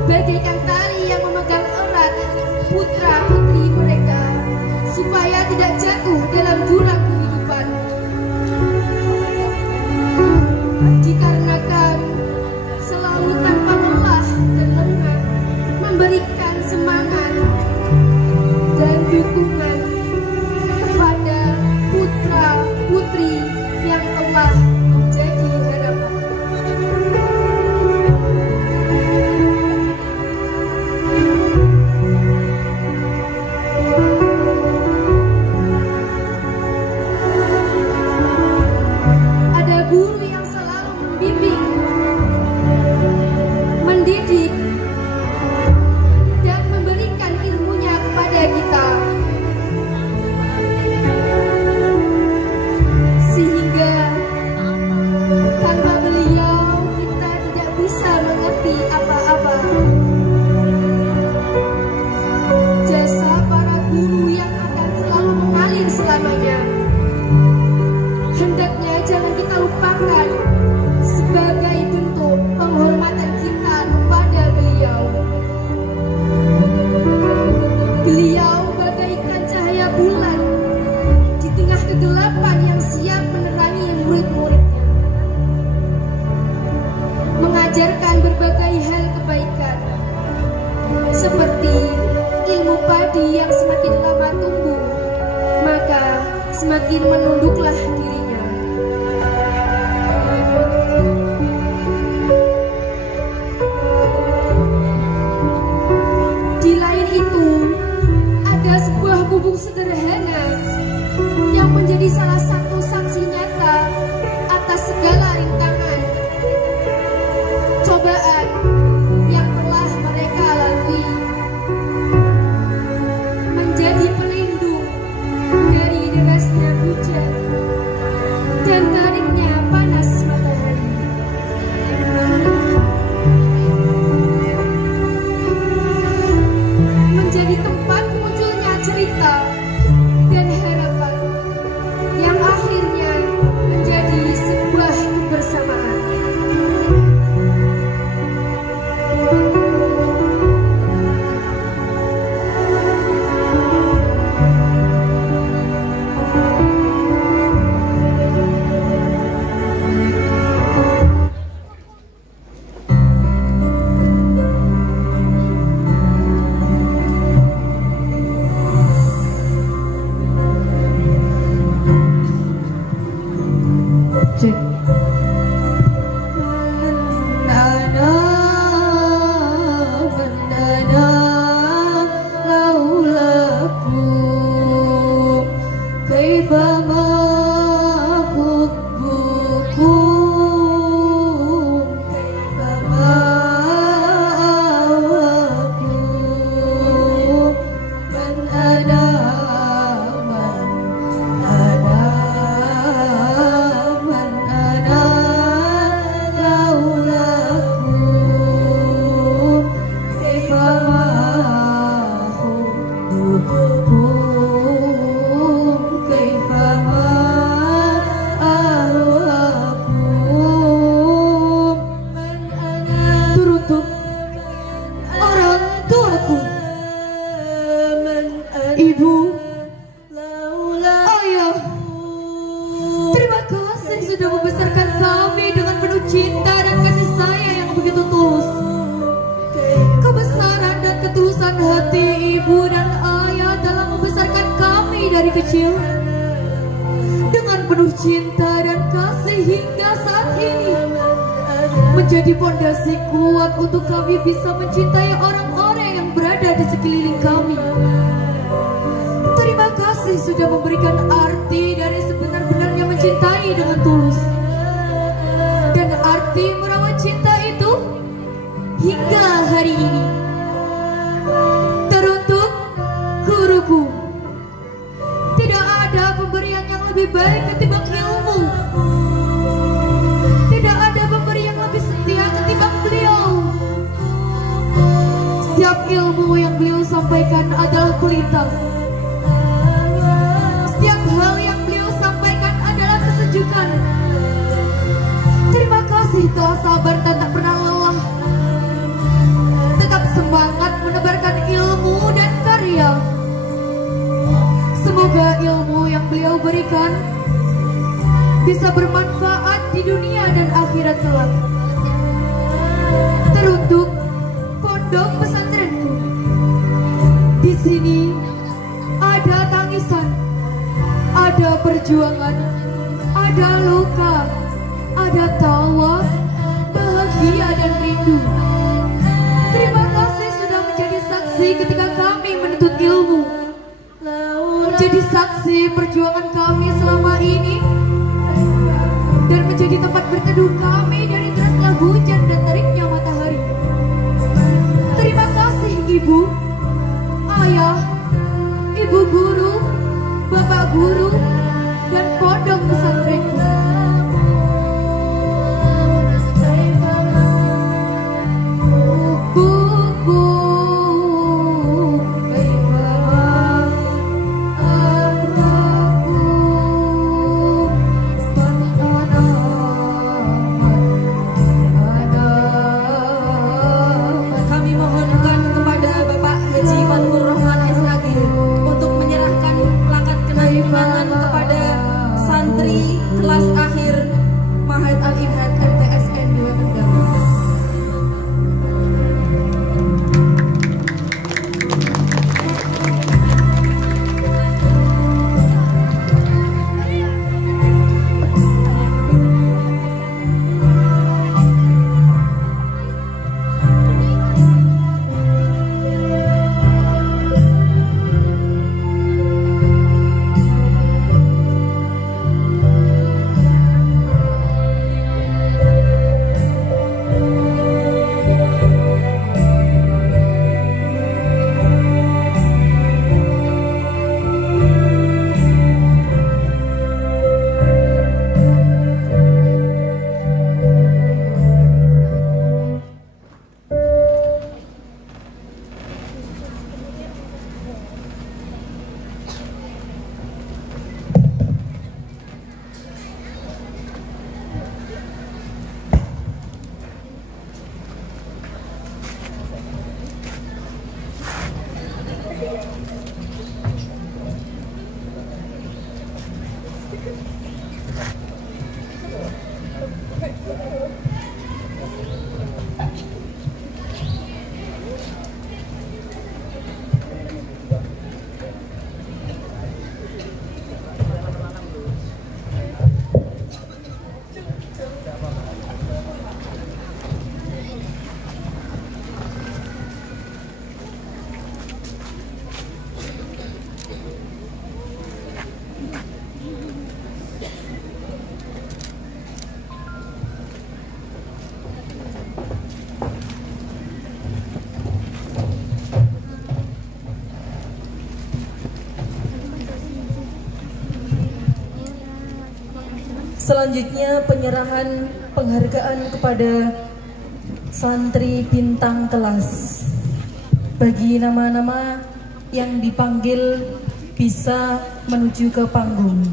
Bagaikan tali yang memegang erat putra-putri mereka supaya tidak jatuh dalam jurang kehidupan. Dikarenakan selalu tanpa lelah dan lengah memberikan semangat dan dukungan kepada putra-putri yang telah menjadi harapan. Guru yang selalu membimbing, mendidik, dan memberikan ilmunya kepada kita, sehingga tanpa beliau kita tidak bisa mengerti apa-apa. Jasa para guru yang akan selalu mengalir selamanya hendaknya jangan kita lupakan sebagai bentuk penghormatan kita kepada beliau. Beliau bagaikan cahaya bulan di tengah kegelapan yang siap menerangi murid-muridnya, mengajarkan berbagai hal kebaikan seperti ilmu padi yang semakin lama tumbuh, maka semakin menunduklah dirinya. Di lain itu, ada sebuah gubuk sederhana yang menjadi salah satu saksi nyata atas segala rintangan, cobaan yang telah mereka lalui, menjadi pelindung dari derasnya hujan dan teriknya panas matahari. Menjadi tempat munculnya cerita kecil dengan penuh cinta dan kasih hingga saat ini menjadi pondasi kuat untuk kami bisa mencintai orang-orang yang berada di sekeliling kami. Terima kasih sudah memberikan arti dari sebenar-benarnya mencintai dengan tulus. Dan arti merawat cinta itu hingga hari ini. Teruntuk guruku, tidak ada pemberian yang lebih baik ketimbang ilmu. Tidak ada pemberi yang lebih setia ketimbang beliau. Setiap ilmu yang beliau sampaikan adalah pelita. Setiap hal yang beliau sampaikan adalah kesejukan. Terima kasih telah sabar dan tak pernah lelah. Tetap semangat menebarkan ilmu dan karya. Semoga ilmu yang beliau berikan bisa bermanfaat di dunia dan akhirat kelak. Teruntuk pondok pesantrenku, di sini ada tangisan, ada perjuangan, ada luka, ada tawa, bahagia dan rindu. Terima kasih sudah menjadi saksi ketika kami menuntut ilmu, menjadi saksi perjuangan kami selama ini, dan menjadi tempat berteduh kami dari derasnya hujan dan teriknya matahari. Terima kasih ibu, ayah, ibu guru, bapak guru, dan pondok pesantrenku. Kepada santri kelas akhir Ma'had Al-Irhad MTSN 2 Kendal. Selanjutnya penyerahan penghargaan kepada santri bintang kelas. Bagi nama-nama yang dipanggil bisa menuju ke panggung.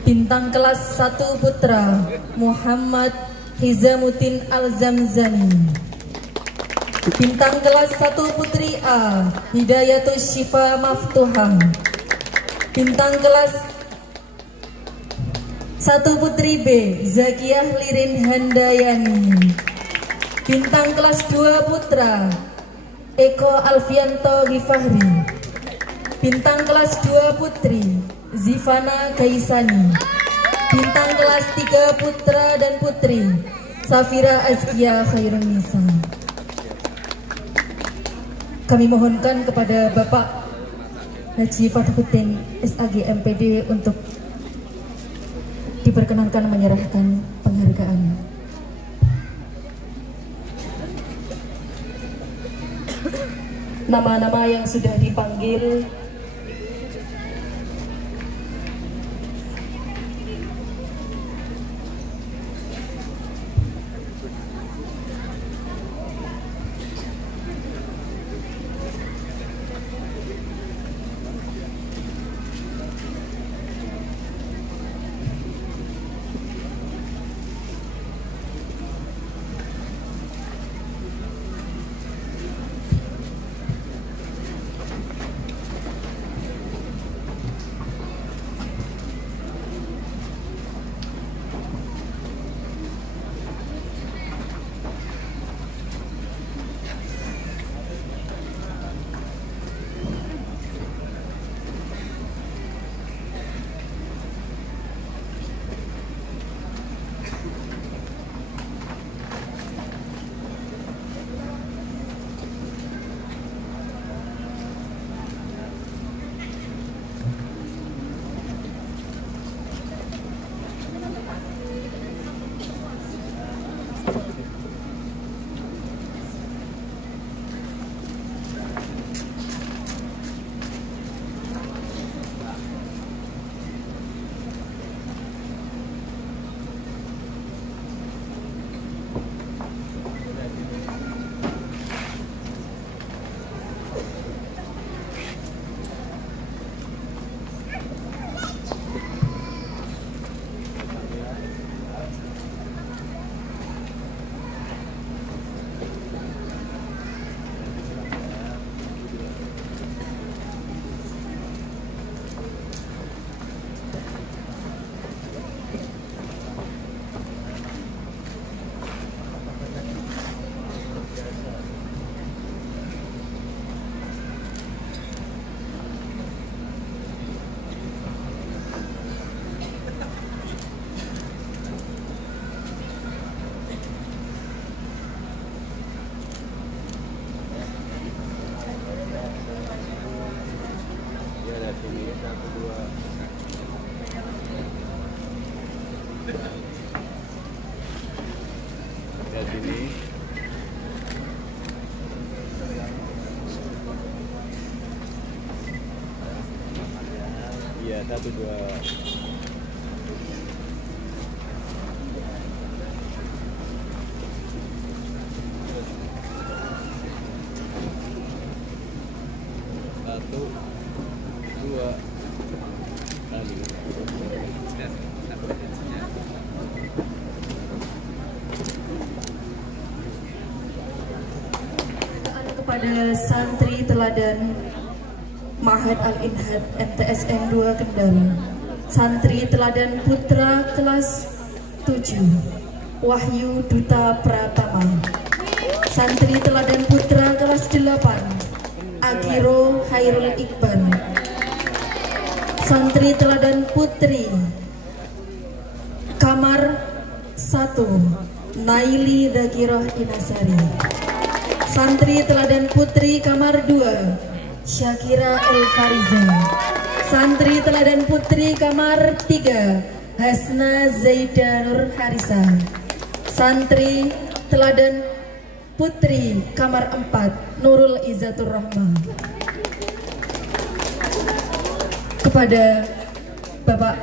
Bintang kelas 1 putra Muhammad Hizamuddin Al-Zamzani. Bintang kelas 1 putri A Hidayatus Syifa Maftuhah. Bintang kelas 1 putri B Zakiyah Lirin Handayani. Bintang kelas 2 putra Eko Alfianto Gifahri. Bintang kelas 2 putri Zivana Gaisani. Bintang kelas 3 putra dan putri Safira Azkia Khairunisa. Kami mohonkan kepada Bapak Haji Fathuddin SAG MPD untuk diperkenankan menyerahkan penghargaan. Nama-nama yang sudah dipanggil satu dua. Satu dua kali. Kepada santri teladan Ma'had Al-Inhad MTSN 2 Kendal, santri teladan putra kelas 7 Wahyu Duta Pratama, santri teladan putra kelas 8 Agiro Hairul Iqbal, santri teladan putri kamar 1 Naili Dhagiroh Inasari, santri teladan putri kamar 2 Syakira El Fariza, santri teladan putri kamar 3 Hasna Zaida Nur Harisa, santri teladan putri kamar 4 Nurul Izzatur Rahmah. Kepada Bapak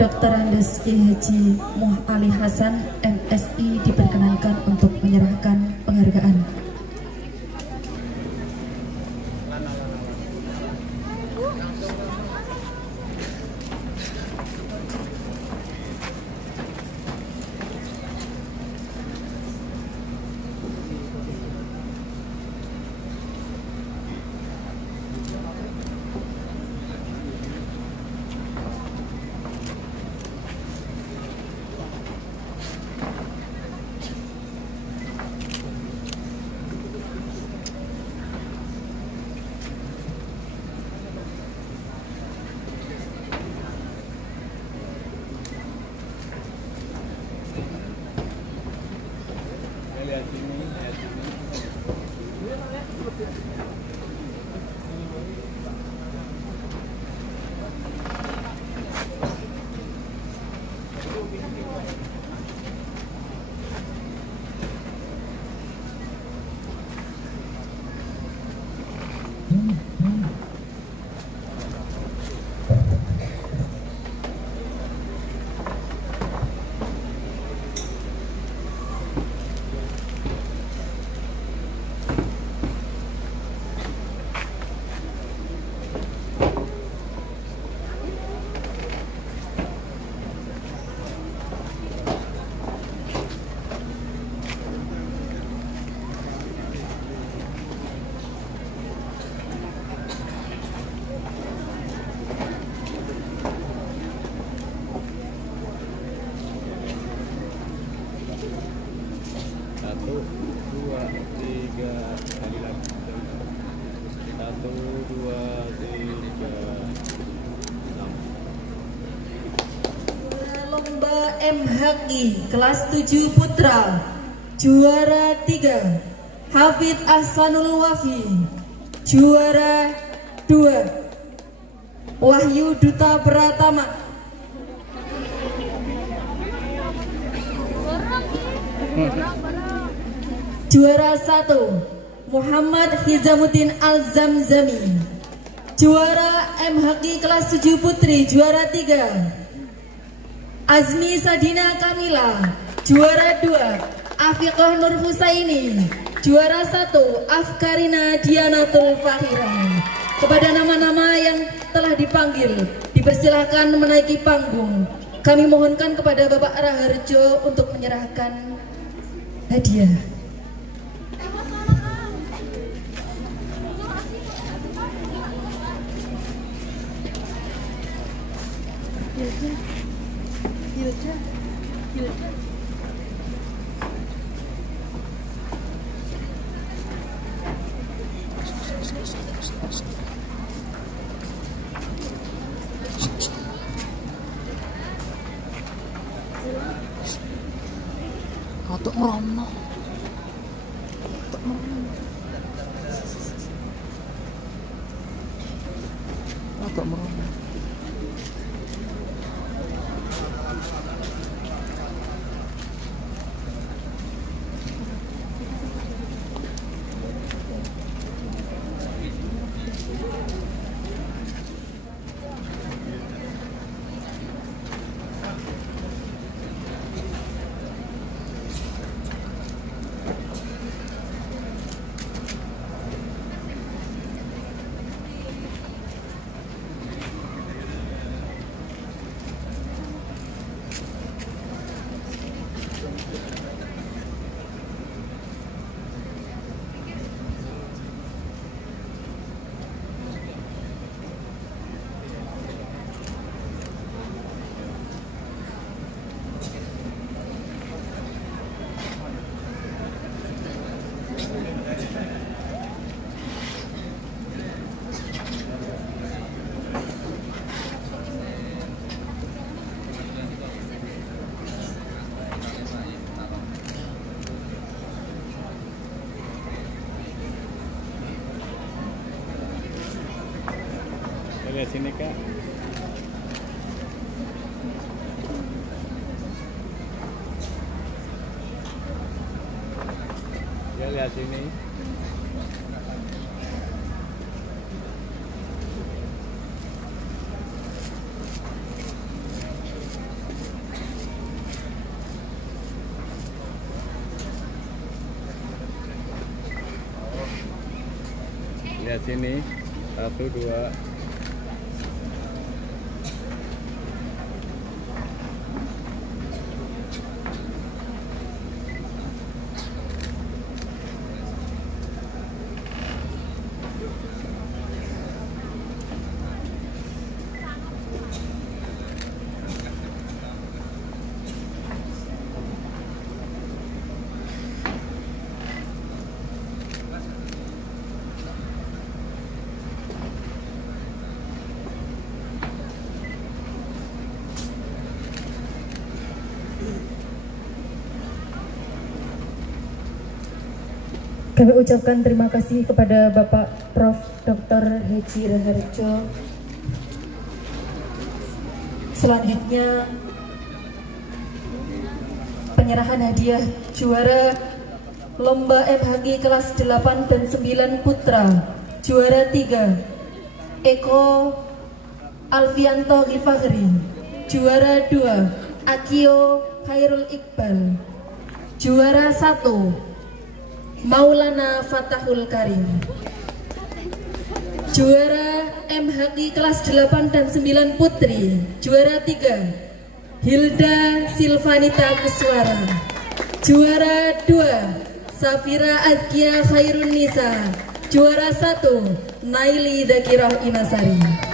Dr. Andes Kiai Haji Muh Ali Hasan MSI diperkenankan untuk menyerahkan penghargaan. MHI kelas 7 putra. Juara 3 Hafid Ahsanul Wafi. Juara 2 Wahyu Duta Pratama. Juara 1 Muhammad Hizamuddin Al-Zamzami. Juara MHI kelas 7 putri. Juara 3 Azmi Sadina Kamila. Juara 2 Afiqah Nur Husaini. Juara 1 Afkarina Dianatul Fahira. Kepada nama-nama yang telah dipanggil, dipersilahkan menaiki panggung. Kami mohonkan kepada Bapak Raharjo untuk menyerahkan hadiah. Atuk merono. Atuk merono. Lihat sini Kak. Ya lihat sini. Lihat sini. 1, 2. Kami ucapkan terima kasih kepada Bapak Prof. Dr. Haji Raharjo. Selanjutnya penyerahan hadiah juara lomba MHI kelas 8 dan 9 putra. Juara 3 Eko Alfianto Ghifahri. Juara 2 Akio Khairul Iqbal. Juara 1 Maulana Fatahul Karim. Juara MHI kelas 8 dan 9 putri. Juara 3 Hilda Silvanita Kuswara. Juara 2 Safira Adkia Khairun Nisa. Juara 1 Naili Dzakirah Inasari.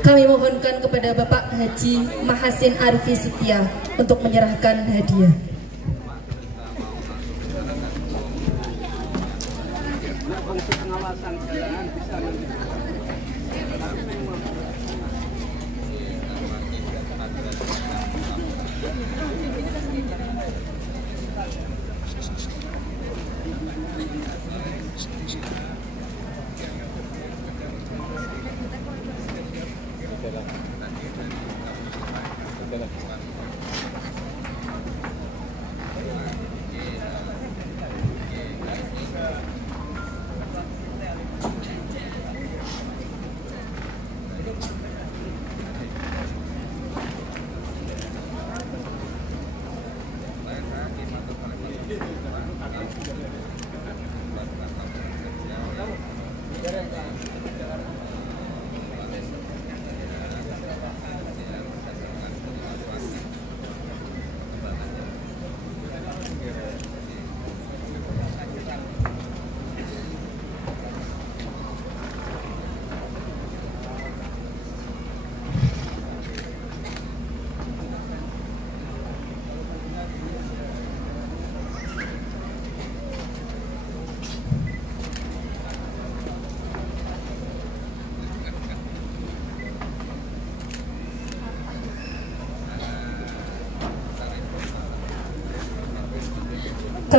Kami mohonkan kepada Bapak Haji Mahasin Arfi Setia untuk menyerahkan hadiah.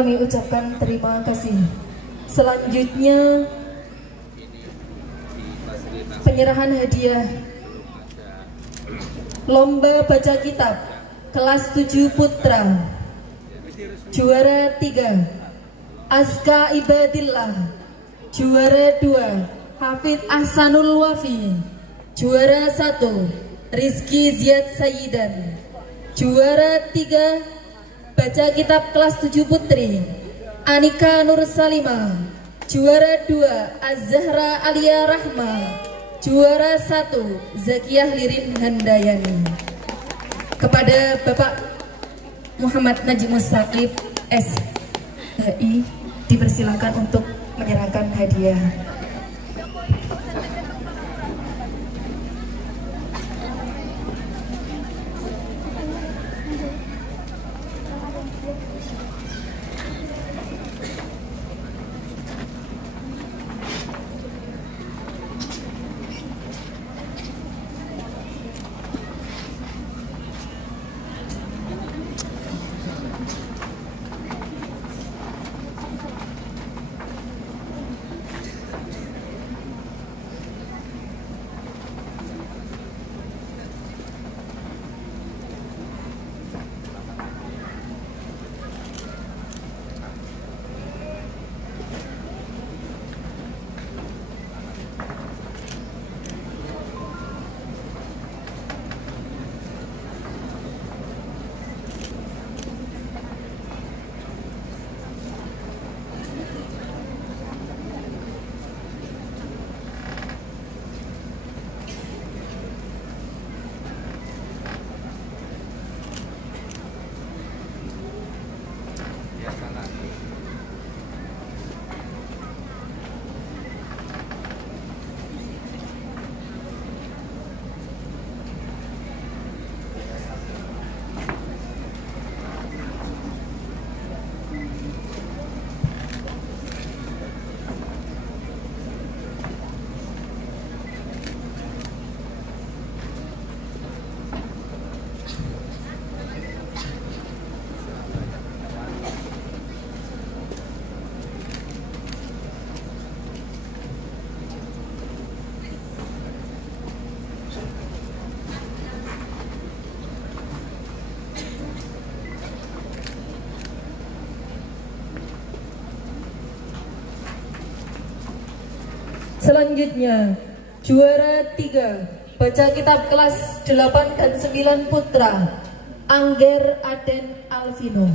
Kami ucapkan terima kasih. Selanjutnya penyerahan hadiah lomba baca kitab kelas 7 putra. Juara 3 Aska Ibadillah. Juara 2 Hafid Ahsanul Wafi. Juara 1 Rizky Ziyad Sayyidan. Juara 3 baca kitab kelas 7 putri Anika Nur Salima. Juara 2 Az-Zahra Alia Rahma. Juara 1 Zakiyah Lirin Handayani. Kepada Bapak Muhammad Najib Mustaqib SHI dipersilakan untuk menyerahkan hadiah. Selanjutnya juara 3 baca kitab kelas 8 dan 9 putra Angger Aden Alvino.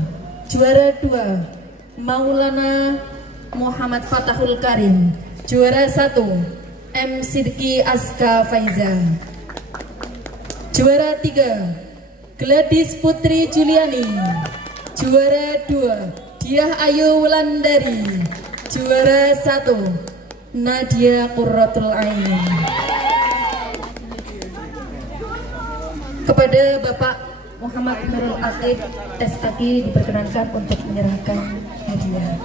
Juara 2 Maulana Muhammad Fatahul Karim. Juara 1 M Sidki Aska Faiza. Juara 3 Gladys Putri Juliani. Juara 2 Diah Ayu Wulandari. Juara 1 Nadia Qurratul Ain. Kepada Bapak Muhammad Nurul Aqib SAI diperkenankan untuk menyerahkan hadiah.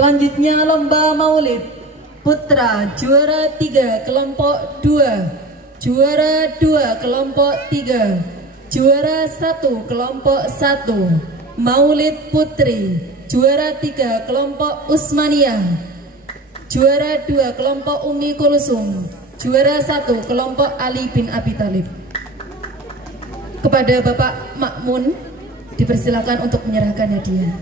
Selanjutnya lomba maulid putra juara 3 kelompok 2, juara 2 kelompok 3, juara 1 kelompok 1. Maulid putri juara 3 kelompok Usmaniyah, juara 2 kelompok Umi Kulsum, juara 1 kelompok Ali bin Abi Thalib. Kepada Bapak Makmun dipersilakan untuk menyerahkan hadiah.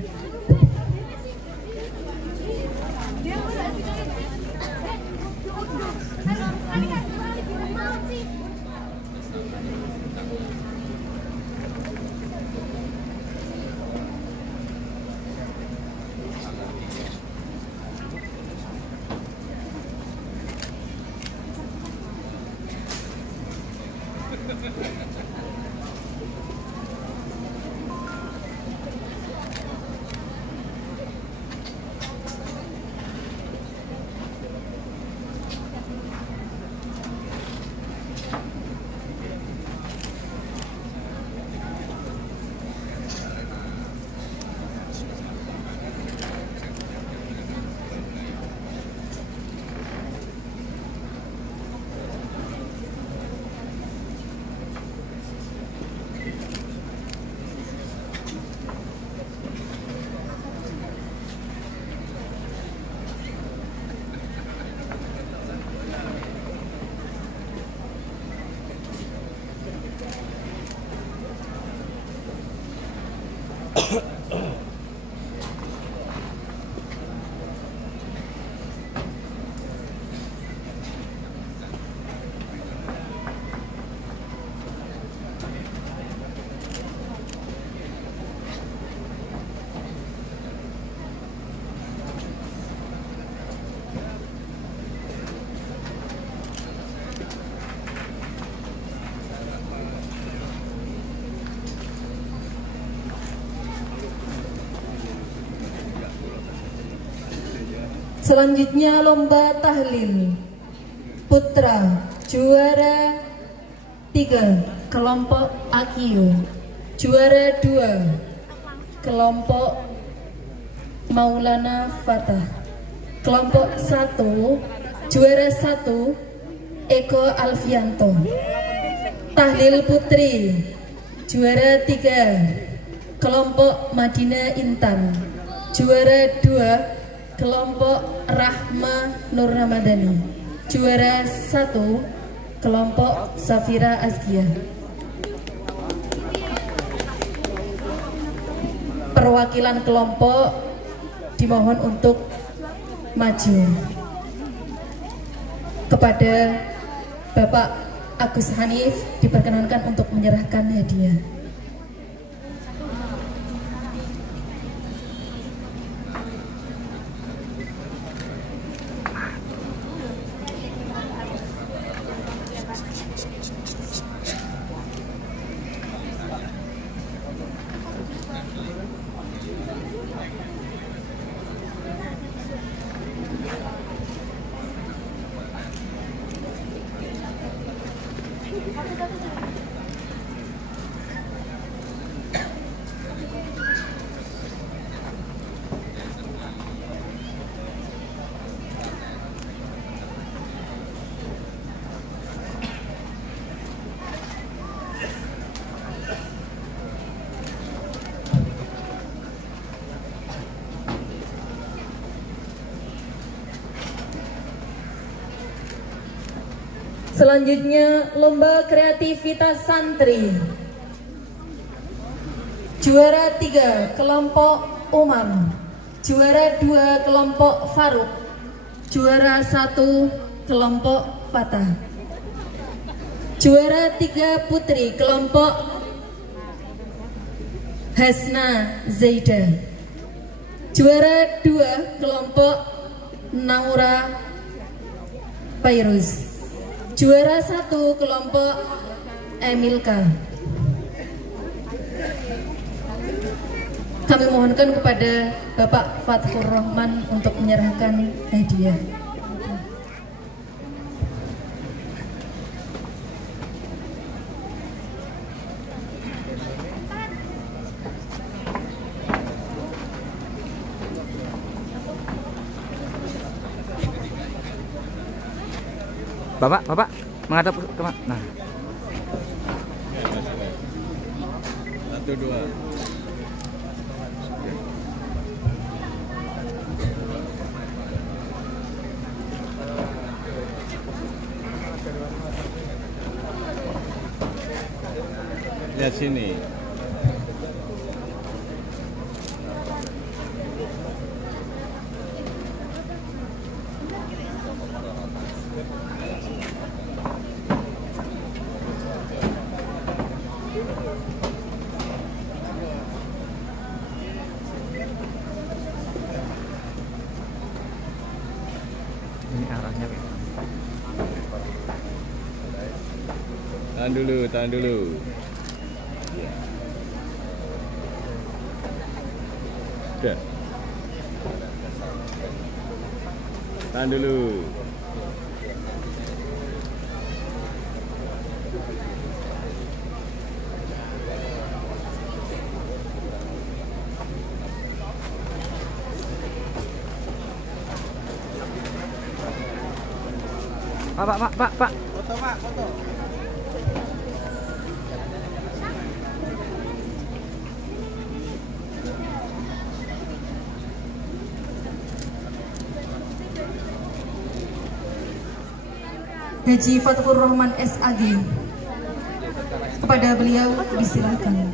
Selanjutnya lomba tahlil putra juara 3 kelompok Akio, juara 2 kelompok Maulana Fatah, kelompok 1 juara 1 Eko Alfianto. Tahlil putri juara 3 kelompok Madinah Intan, juara 2 kelompok Rahma Nur Ramadhani, juara 1 kelompok Safira Azkia. Perwakilan kelompok dimohon untuk maju. Kepada Bapak Agus Hanif diperkenankan untuk menyerahkan hadiah. Selanjutnya lomba kreativitas santri. Juara 3 kelompok Umam, juara 2 kelompok Faruk, juara 1 kelompok Fatah. Juara 3 putri kelompok Hasna Zaida. Juara 2 kelompok Naura Pairuz. Juara 1 kelompok Emilka. Kami mohonkan kepada Bapak Fathur Rahman untuk menyerahkan hadiah. Bapak menghadap ke mana? Nah. 1, 2. Lihat sini. Ini arahnya. Tahan dulu. Udah. Tahan dulu. Pak. Foto, Pak, foto. Haji Fathur Rahman SAG. Kepada beliau disilakan.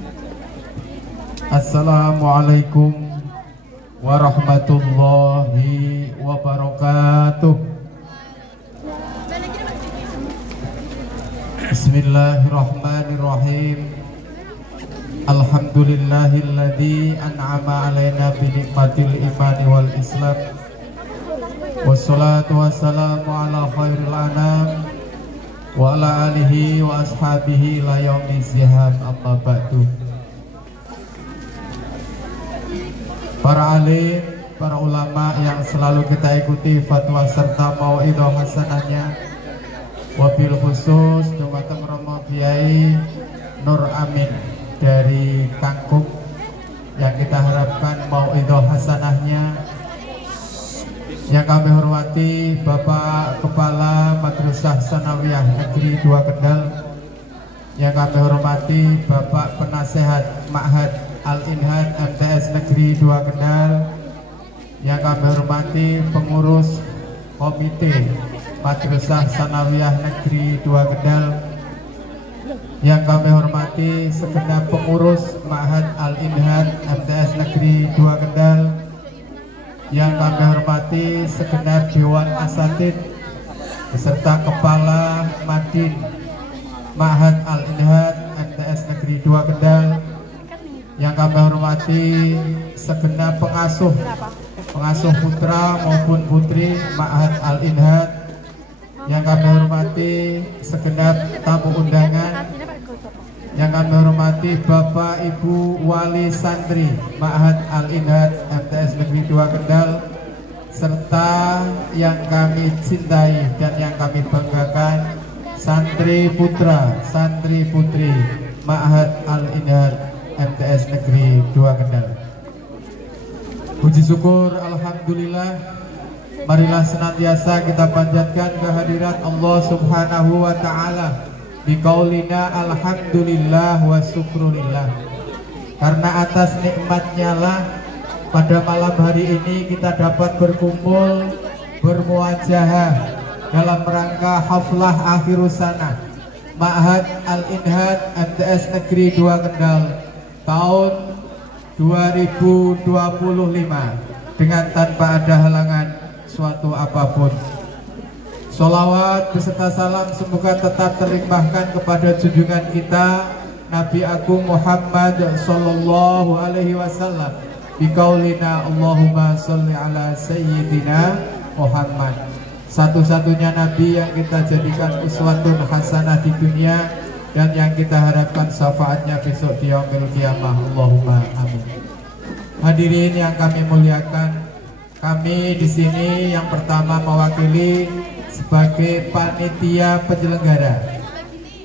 Assalamualaikum warahmatullahi wabarakatuh. Bismillahirrahmanirrahim. Alhamdulillahilladzi an'ama alaina bi nikmatil imani wal islam. Wassalatu wassalamu ala khairil anam wa ala alihi wa ashabihi ila yaumil zihab, amma ba'du. Para alim, para ulama yang selalu kita ikuti fatwa serta mau'idhah hasanahnya, wabil khusus dumateng Romo Kiai Nur Amin dari Kangkung, yang kita harapkan mau'idhah hasanahnya. Yang kami hormati Bapak Kepala Madrasah Sanawiyah Negeri 2 Kendal, yang kami hormati Bapak Penasehat Ma'had Al-Inhad MTS Negeri 2 Kendal, yang kami hormati pengurus Komite Madrasah Sanawiyah Negeri 2 Kendal, yang kami hormati segenap pengurus Ma'had Al-Inhad MTS Negeri 2 Kendal, yang kami hormati segenap Dewan Asatid beserta Kepala Madin Ma'had Al-Inhad MTS Negeri 2 Kendal, yang kami hormati segenap pengasuh putra maupun putri Ma'had Al-Inhad, yang kami hormati segenap tamu undangan, yang kami hormati Bapak Ibu Wali Santri Ma'had Al-Inhad MTS Negeri 2 Kendal, serta yang kami cintai dan yang kami banggakan santri putra, santri putri Ma'had Al-Inhad MTS Negeri 2 Kendal. Puji syukur alhamdulillah, marilah senantiasa kita panjatkan kehadirat Allah Subhanahu wa taala biqaulina alhamdulillah wa syukrulillah. Karena atas nikmatnya lah pada malam hari ini kita dapat berkumpul bermuajahah dalam rangka haflah akhirus sana Ma'had Al-Inhad MTS Negeri 2 Kendal tahun 2025 dengan tanpa ada halangan suatu apapun. Sholawat beserta salam semoga tetap terlimpahkan kepada junjungan kita Nabi Agung Muhammad Sallallahu Alaihi Wasallam biqaulina Allahumma sholli ala Sayyidina Muhammad, satu-satunya Nabi yang kita jadikan uswatun hasanah di dunia dan yang kita harapkan syafaatnya besok di yaumil qiyamah. Allahumma amin. Hadirin yang kami muliakan, kami di sini yang pertama mewakili sebagai panitia penyelenggara.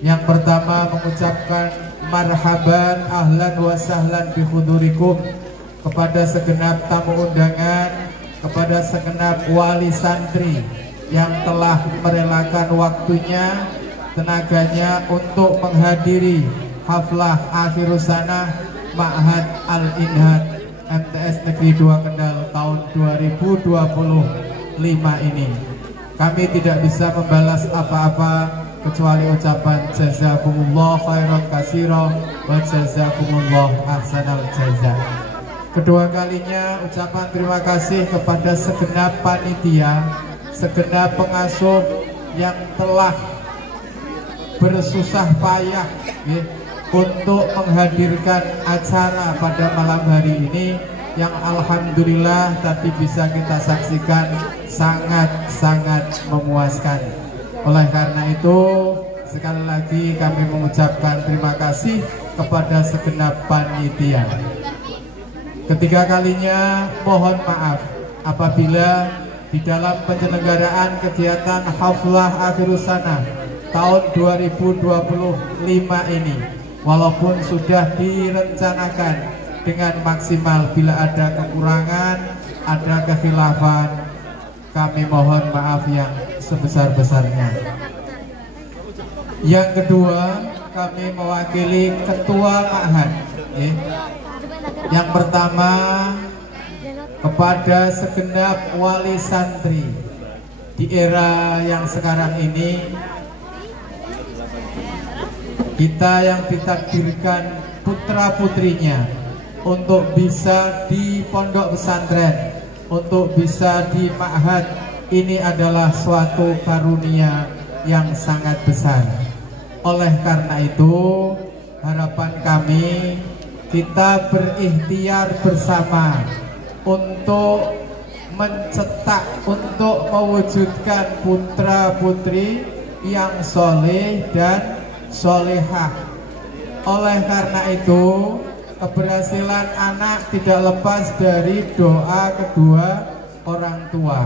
Yang pertama mengucapkan marhaban ahlan wa sahlan bi hudurikum kepada segenap tamu undangan, kepada segenap wali santri yang telah merelakan waktunya, tenaganya untuk menghadiri haflah akhirus sanah Ma'had Al-Inhad MTS Negeri 2 Kendal tahun 2025 ini. Kami tidak bisa membalas apa-apa kecuali ucapan jazakumullah khairan katsiran wa jazakumullah ahsanal jaza. Kedua kalinya ucapan terima kasih kepada segenap panitia, segenap pengasuh yang telah bersusah payah untuk menghadirkan acara pada malam hari ini yang alhamdulillah tadi bisa kita saksikan sangat-sangat memuaskan. Oleh karena itu sekali lagi kami mengucapkan terima kasih kepada segenap panitia. Ketiga kalinya mohon maaf apabila di dalam penyelenggaraan kegiatan haflah akhirus sanah tahun 2025 ini, walaupun sudah direncanakan dengan maksimal, bila ada kekurangan, ada kekhilafan, kami mohon maaf yang sebesar-besarnya. Yang kedua, kami mewakili ketua Ma'had. Yang pertama, kepada segenap wali santri di era yang sekarang ini, kita yang ditakdirkan putra-putrinya untuk bisa di pondok pesantren, untuk bisa di ma'had, ini adalah suatu karunia yang sangat besar. Oleh karena itu, harapan kami, kita berikhtiar bersama untuk mencetak, untuk mewujudkan putra-putri yang soleh dan solehah. Oleh karena itu, keberhasilan anak tidak lepas dari doa kedua orang tua.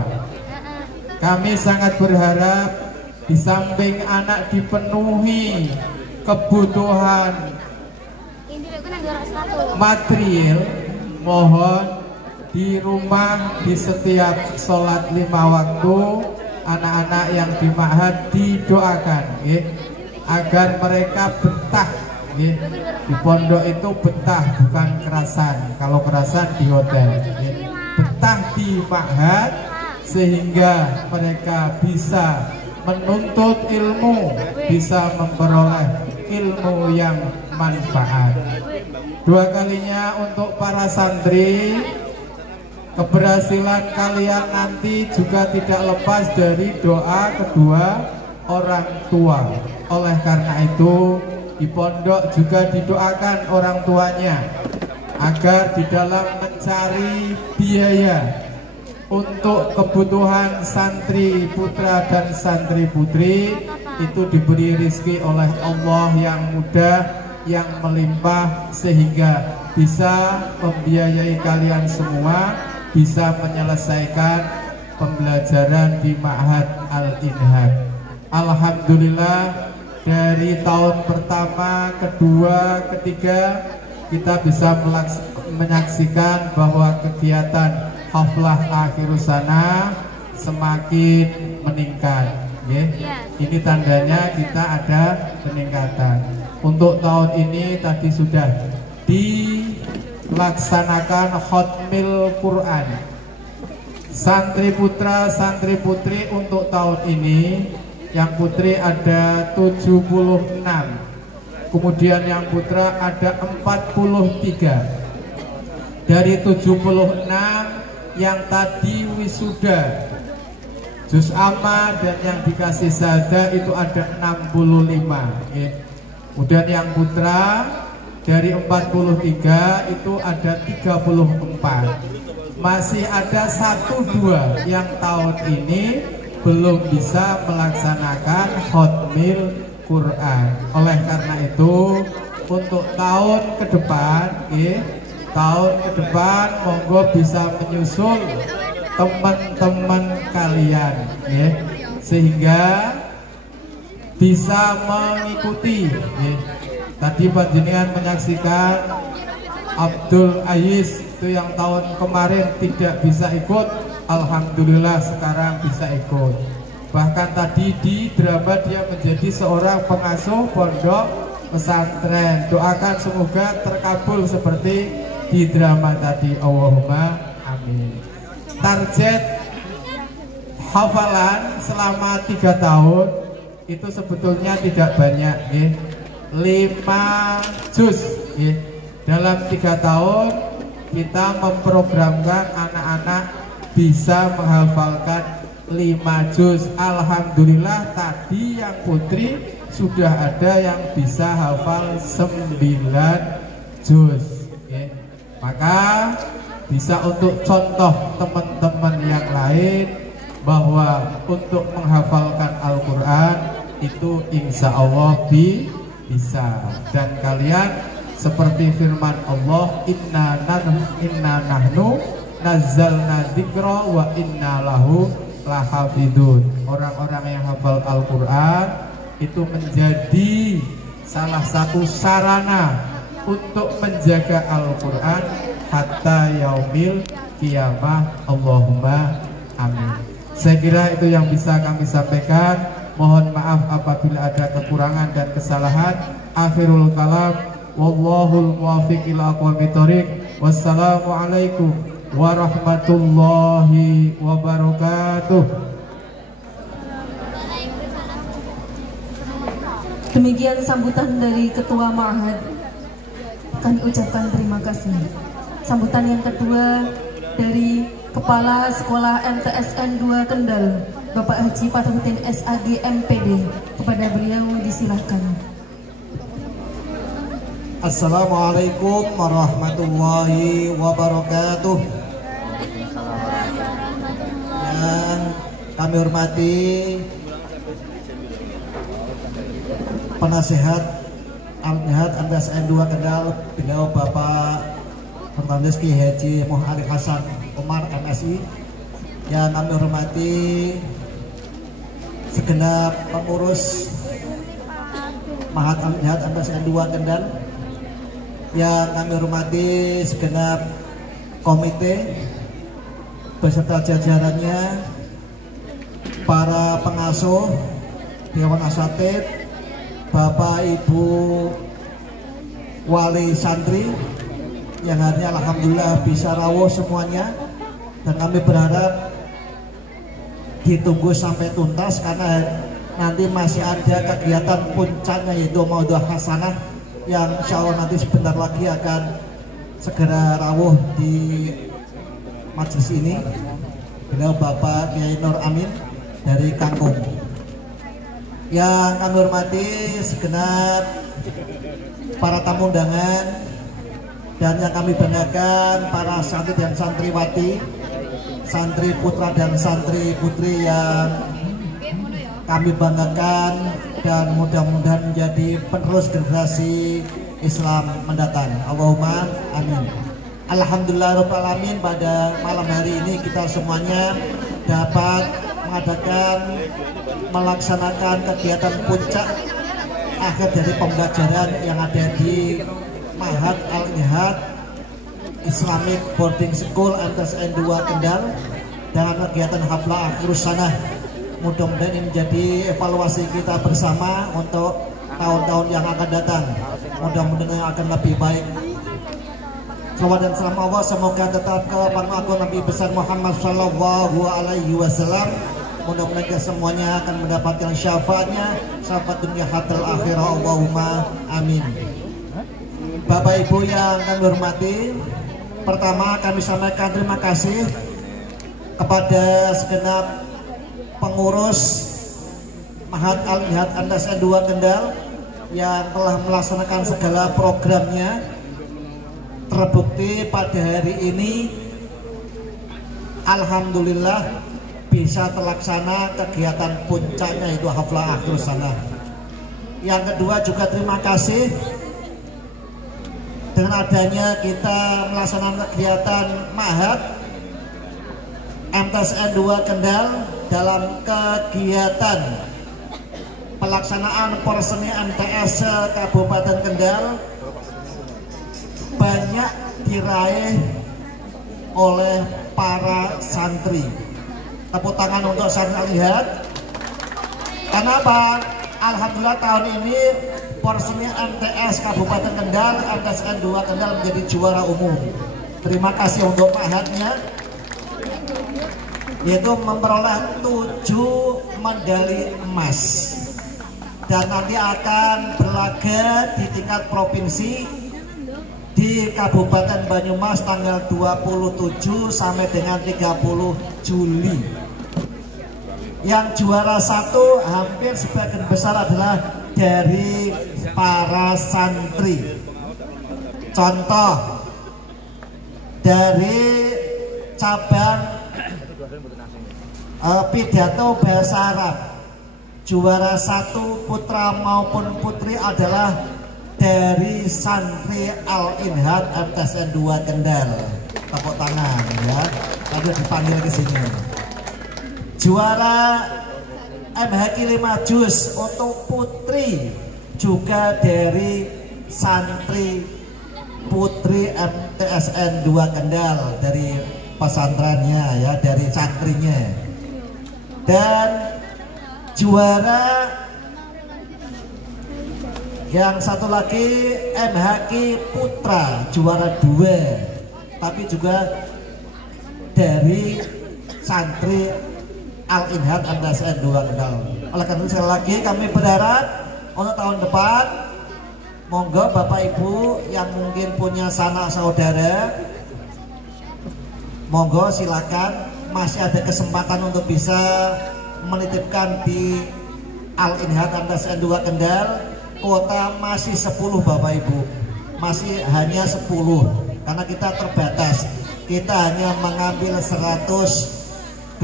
Kami sangat berharap di samping anak dipenuhi kebutuhan material, mohon di rumah di setiap sholat 5 waktu anak-anak yang di ma'had didoakan agar mereka betah. Di pondok itu betah, bukan kerasan. Kalau kerasan di hotel, betah di ma'had sehingga mereka bisa menuntut ilmu, bisa memperoleh ilmu yang manfaat. Dua kalinya untuk para santri, keberhasilan kalian nanti juga tidak lepas dari doa kedua orang tua. Oleh karena itu, di pondok juga didoakan orang tuanya agar di dalam mencari biaya untuk kebutuhan santri putra dan santri putri itu diberi rezeki oleh Allah yang mudah, yang melimpah, sehingga bisa membiayai kalian semua, bisa menyelesaikan pembelajaran di Ma'had Al-Inhad. Alhamdulillah, dari tahun pertama, kedua, ketiga kita bisa menyaksikan bahwa kegiatan haflah akhirus sanah semakin meningkat. Ini tandanya kita ada peningkatan. Untuk tahun ini tadi sudah dilaksanakan khatmil Quran. Santri putra, santri putri untuk tahun ini, yang putri ada 76, kemudian yang putra ada 43. Dari 76 yang tadi wisuda juz amma dan yang dikasih sada itu ada 65. Kemudian yang putra dari 43 itu ada 34. Masih ada 1-2 yang tahun ini belum bisa melaksanakan khatmil Quran. Oleh karena itu, untuk tahun ke depan, monggo bisa menyusul teman-teman kalian, sehingga bisa mengikuti. Tadi panjenengan menyaksikan Abdul Aziz itu yang tahun kemarin tidak bisa ikut, alhamdulillah sekarang bisa ikut. Bahkan tadi di drama dia menjadi seorang pengasuh pondok pesantren. Doakan semoga terkabul seperti di drama tadi. Allahumma amin. Target hafalan selama 3 tahun itu sebetulnya tidak banyak, 5 juz. Dalam 3 tahun kita memprogramkan anak-anak bisa menghafalkan 5 juz. Alhamdulillah tadi yang putri sudah ada yang bisa hafal 9 juz. Maka bisa untuk contoh teman-teman yang lain bahwa untuk menghafalkan Al-Quran itu insya Allah bisa. Dan kalian seperti firman Allah, inna nahnu nazzalna dzikra wa inna lahu lahafidun. Orang-orang yang hafal Al-Quran itu menjadi salah satu sarana untuk menjaga Al-Quran hatta yaumil qiyamah. Allahumma amin. Saya kira itu yang bisa kami sampaikan. Mohon maaf apabila ada kekurangan dan kesalahan. Akhirul kalam, wallahul muwaffiq ila aqwamit thoriq. Wassalamualaikum warahmatullahi wabarakatuh. Demikian sambutan dari Ketua Ma'had. Kami ucapkan terima kasih. Sambutan yang kedua dari Kepala Sekolah MTSN 2 Kendal, Bapak Haji Fathuddin SAG MPD. Kepada beliau disilahkan. Assalamualaikum warahmatullahi wabarakatuh. Yang kami hormati penasihat MTSN 2 Kendal, beliau Bapak Pertandes Ki Haji Muhammad Ali Hasan Umar MSI. Yang kami hormati segenap pengurus Mahat MTSN 2 Kendal. Yang kami hormati segenap komite beserta jajarannya, para pengasuh, dewan asatid, Bapak Ibu wali santri yang hari ini alhamdulillah bisa rawuh semuanya, dan kami berharap ditunggu sampai tuntas karena nanti masih ada kegiatan puncaknya yaitu Maudhu'ah Hasanah yang insya Allah nanti sebentar lagi akan segera rawuh di majelis ini. Beliau Bapak Kiai Nur Amin dari Kangkung. Yang kami hormati segenap para tamu undangan, dan yang kami banggakan para santri dan santriwati, santri putra dan santri putri yang kami banggakan, dan mudah-mudahan menjadi penerus generasi Islam mendatang. Allahumma amin. Alhamdulillahirrahmanirrahim, pada malam hari ini kita semuanya dapat melaksanakan kegiatan puncak akhir dari pembelajaran yang ada di Ma'had Al-Ihad Islamic Boarding School MTSN 2 Kendal dengan kegiatan haflah akhirus sanah. Mudah-mudahan ini menjadi evaluasi kita bersama untuk tahun-tahun yang akan datang. Mudah-mudahan yang akan lebih baik. Salawat dan salam Allah semoga tetap ke Agung Nabi besar Muhammad Sallallahu Alaihi Wasallam. Mudah-mudahan kita semuanya akan mendapatkan syafaatnya, syafaat dunia hatta akhirah. Allahumma amin. Bapak Ibu yang kami hormati, pertama kami sampaikan terima kasih kepada segenap pengurus Mahat Al-Ihad MTSN 2 Kendal yang telah melaksanakan segala programnya. Terbukti pada hari ini alhamdulillah bisa terlaksana kegiatan puncaknya itu haflah akhirus sanah. Yang kedua juga terima kasih dengan adanya kita melaksanakan kegiatan Ma'had MTSN 2 Kendal dalam kegiatan pelaksanaan Porseni MTS Kabupaten Kendal banyak diraih oleh para santri. Tepuk tangan untuk santri Al-Ihad. Kenapa? Alhamdulillah tahun ini porsinya MTS Kabupaten Kendal, MTSN 2 Kendal menjadi juara umum. Terima kasih untuk Mahatnya, yaitu memperoleh 7 medali emas dan nanti akan berlaga di tingkat provinsi di Kabupaten Banyumas tanggal 27 sampai dengan 30 Juli. Yang juara 1 hampir sebagian besar adalah dari para santri. Contoh dari cabang pidato bahasa Arab, juara 1 putra maupun putri adalah dari santri Al-Inhad MTSN 2 Kendal. Tepuk tangan ya, lalu dipanggil ke sini. Juara MHQ 5 juz untuk putri juga dari santri putri MTSN 2 Kendal, dari pesantrennya ya, dari santrinya. Dan juara yang satu lagi MHQ Putra, juara 2, tapi juga dari santri Al-Inhad MTSN 2 Kendal. Oleh karena itu sekali lagi kami berharap untuk tahun depan, monggo Bapak Ibu yang mungkin punya sanak saudara, monggo silakan, masih ada kesempatan untuk bisa menitipkan di Al-Inhad MTSN 2 Kendal. Kuota masih 10 Bapak Ibu, masih hanya 10 karena kita terbatas. Kita hanya mengambil 120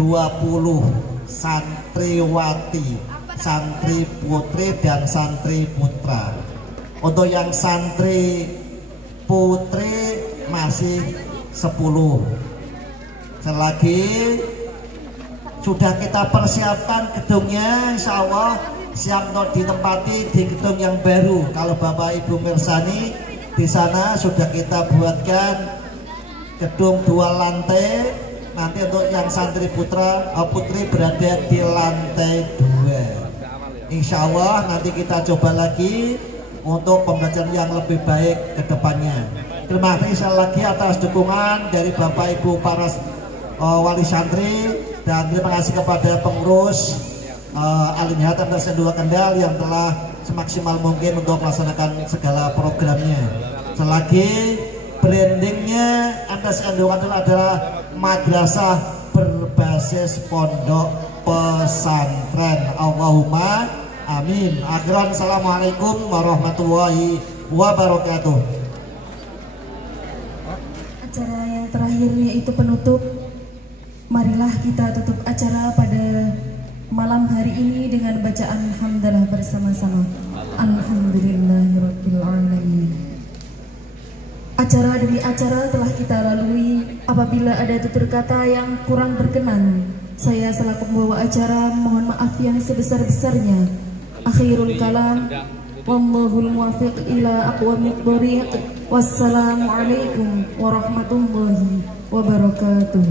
santriwati, santri putri dan santri putra. Untuk yang santri putri masih 10. Selagi sudah kita persiapkan gedungnya, insya Allah siap untuk ditempati di gedung yang baru. Kalau Bapak Ibu mirsani, di sana sudah kita buatkan gedung 2 lantai. Nanti untuk yang santri putra putri berada di lantai 2. Insya Allah nanti kita coba lagi untuk pembelajaran yang lebih baik ke depannya. Terima kasih sekali lagi atas dukungan dari Bapak Ibu para wali santri, dan terima kasih kepada pengurus Al-Inhad MTSN 2 Kendal yang telah semaksimal mungkin untuk melaksanakan segala programnya. Selagi brandingnya MTSN 2 Kendal adalah madrasah berbasis pondok pesantren. Allahumma amin. Akhiran, assalamualaikum warahmatullahi wabarakatuh. Acara yang terakhir yaitu penutup. Marilah kita tutup acara pada malam hari ini dengan bacaan hamdalah bersama-sama. Alhamdulillahirabbil alamin. Acara demi acara telah kita lalui. Apabila ada tutur kata yang kurang berkenan, saya selaku pembawa acara mohon maaf yang sebesar-besarnya. Akhirul kalam, wallahul muwaffiq ila aqwamit thoriq. Wassalamualaikum warahmatullahi wabarakatuh.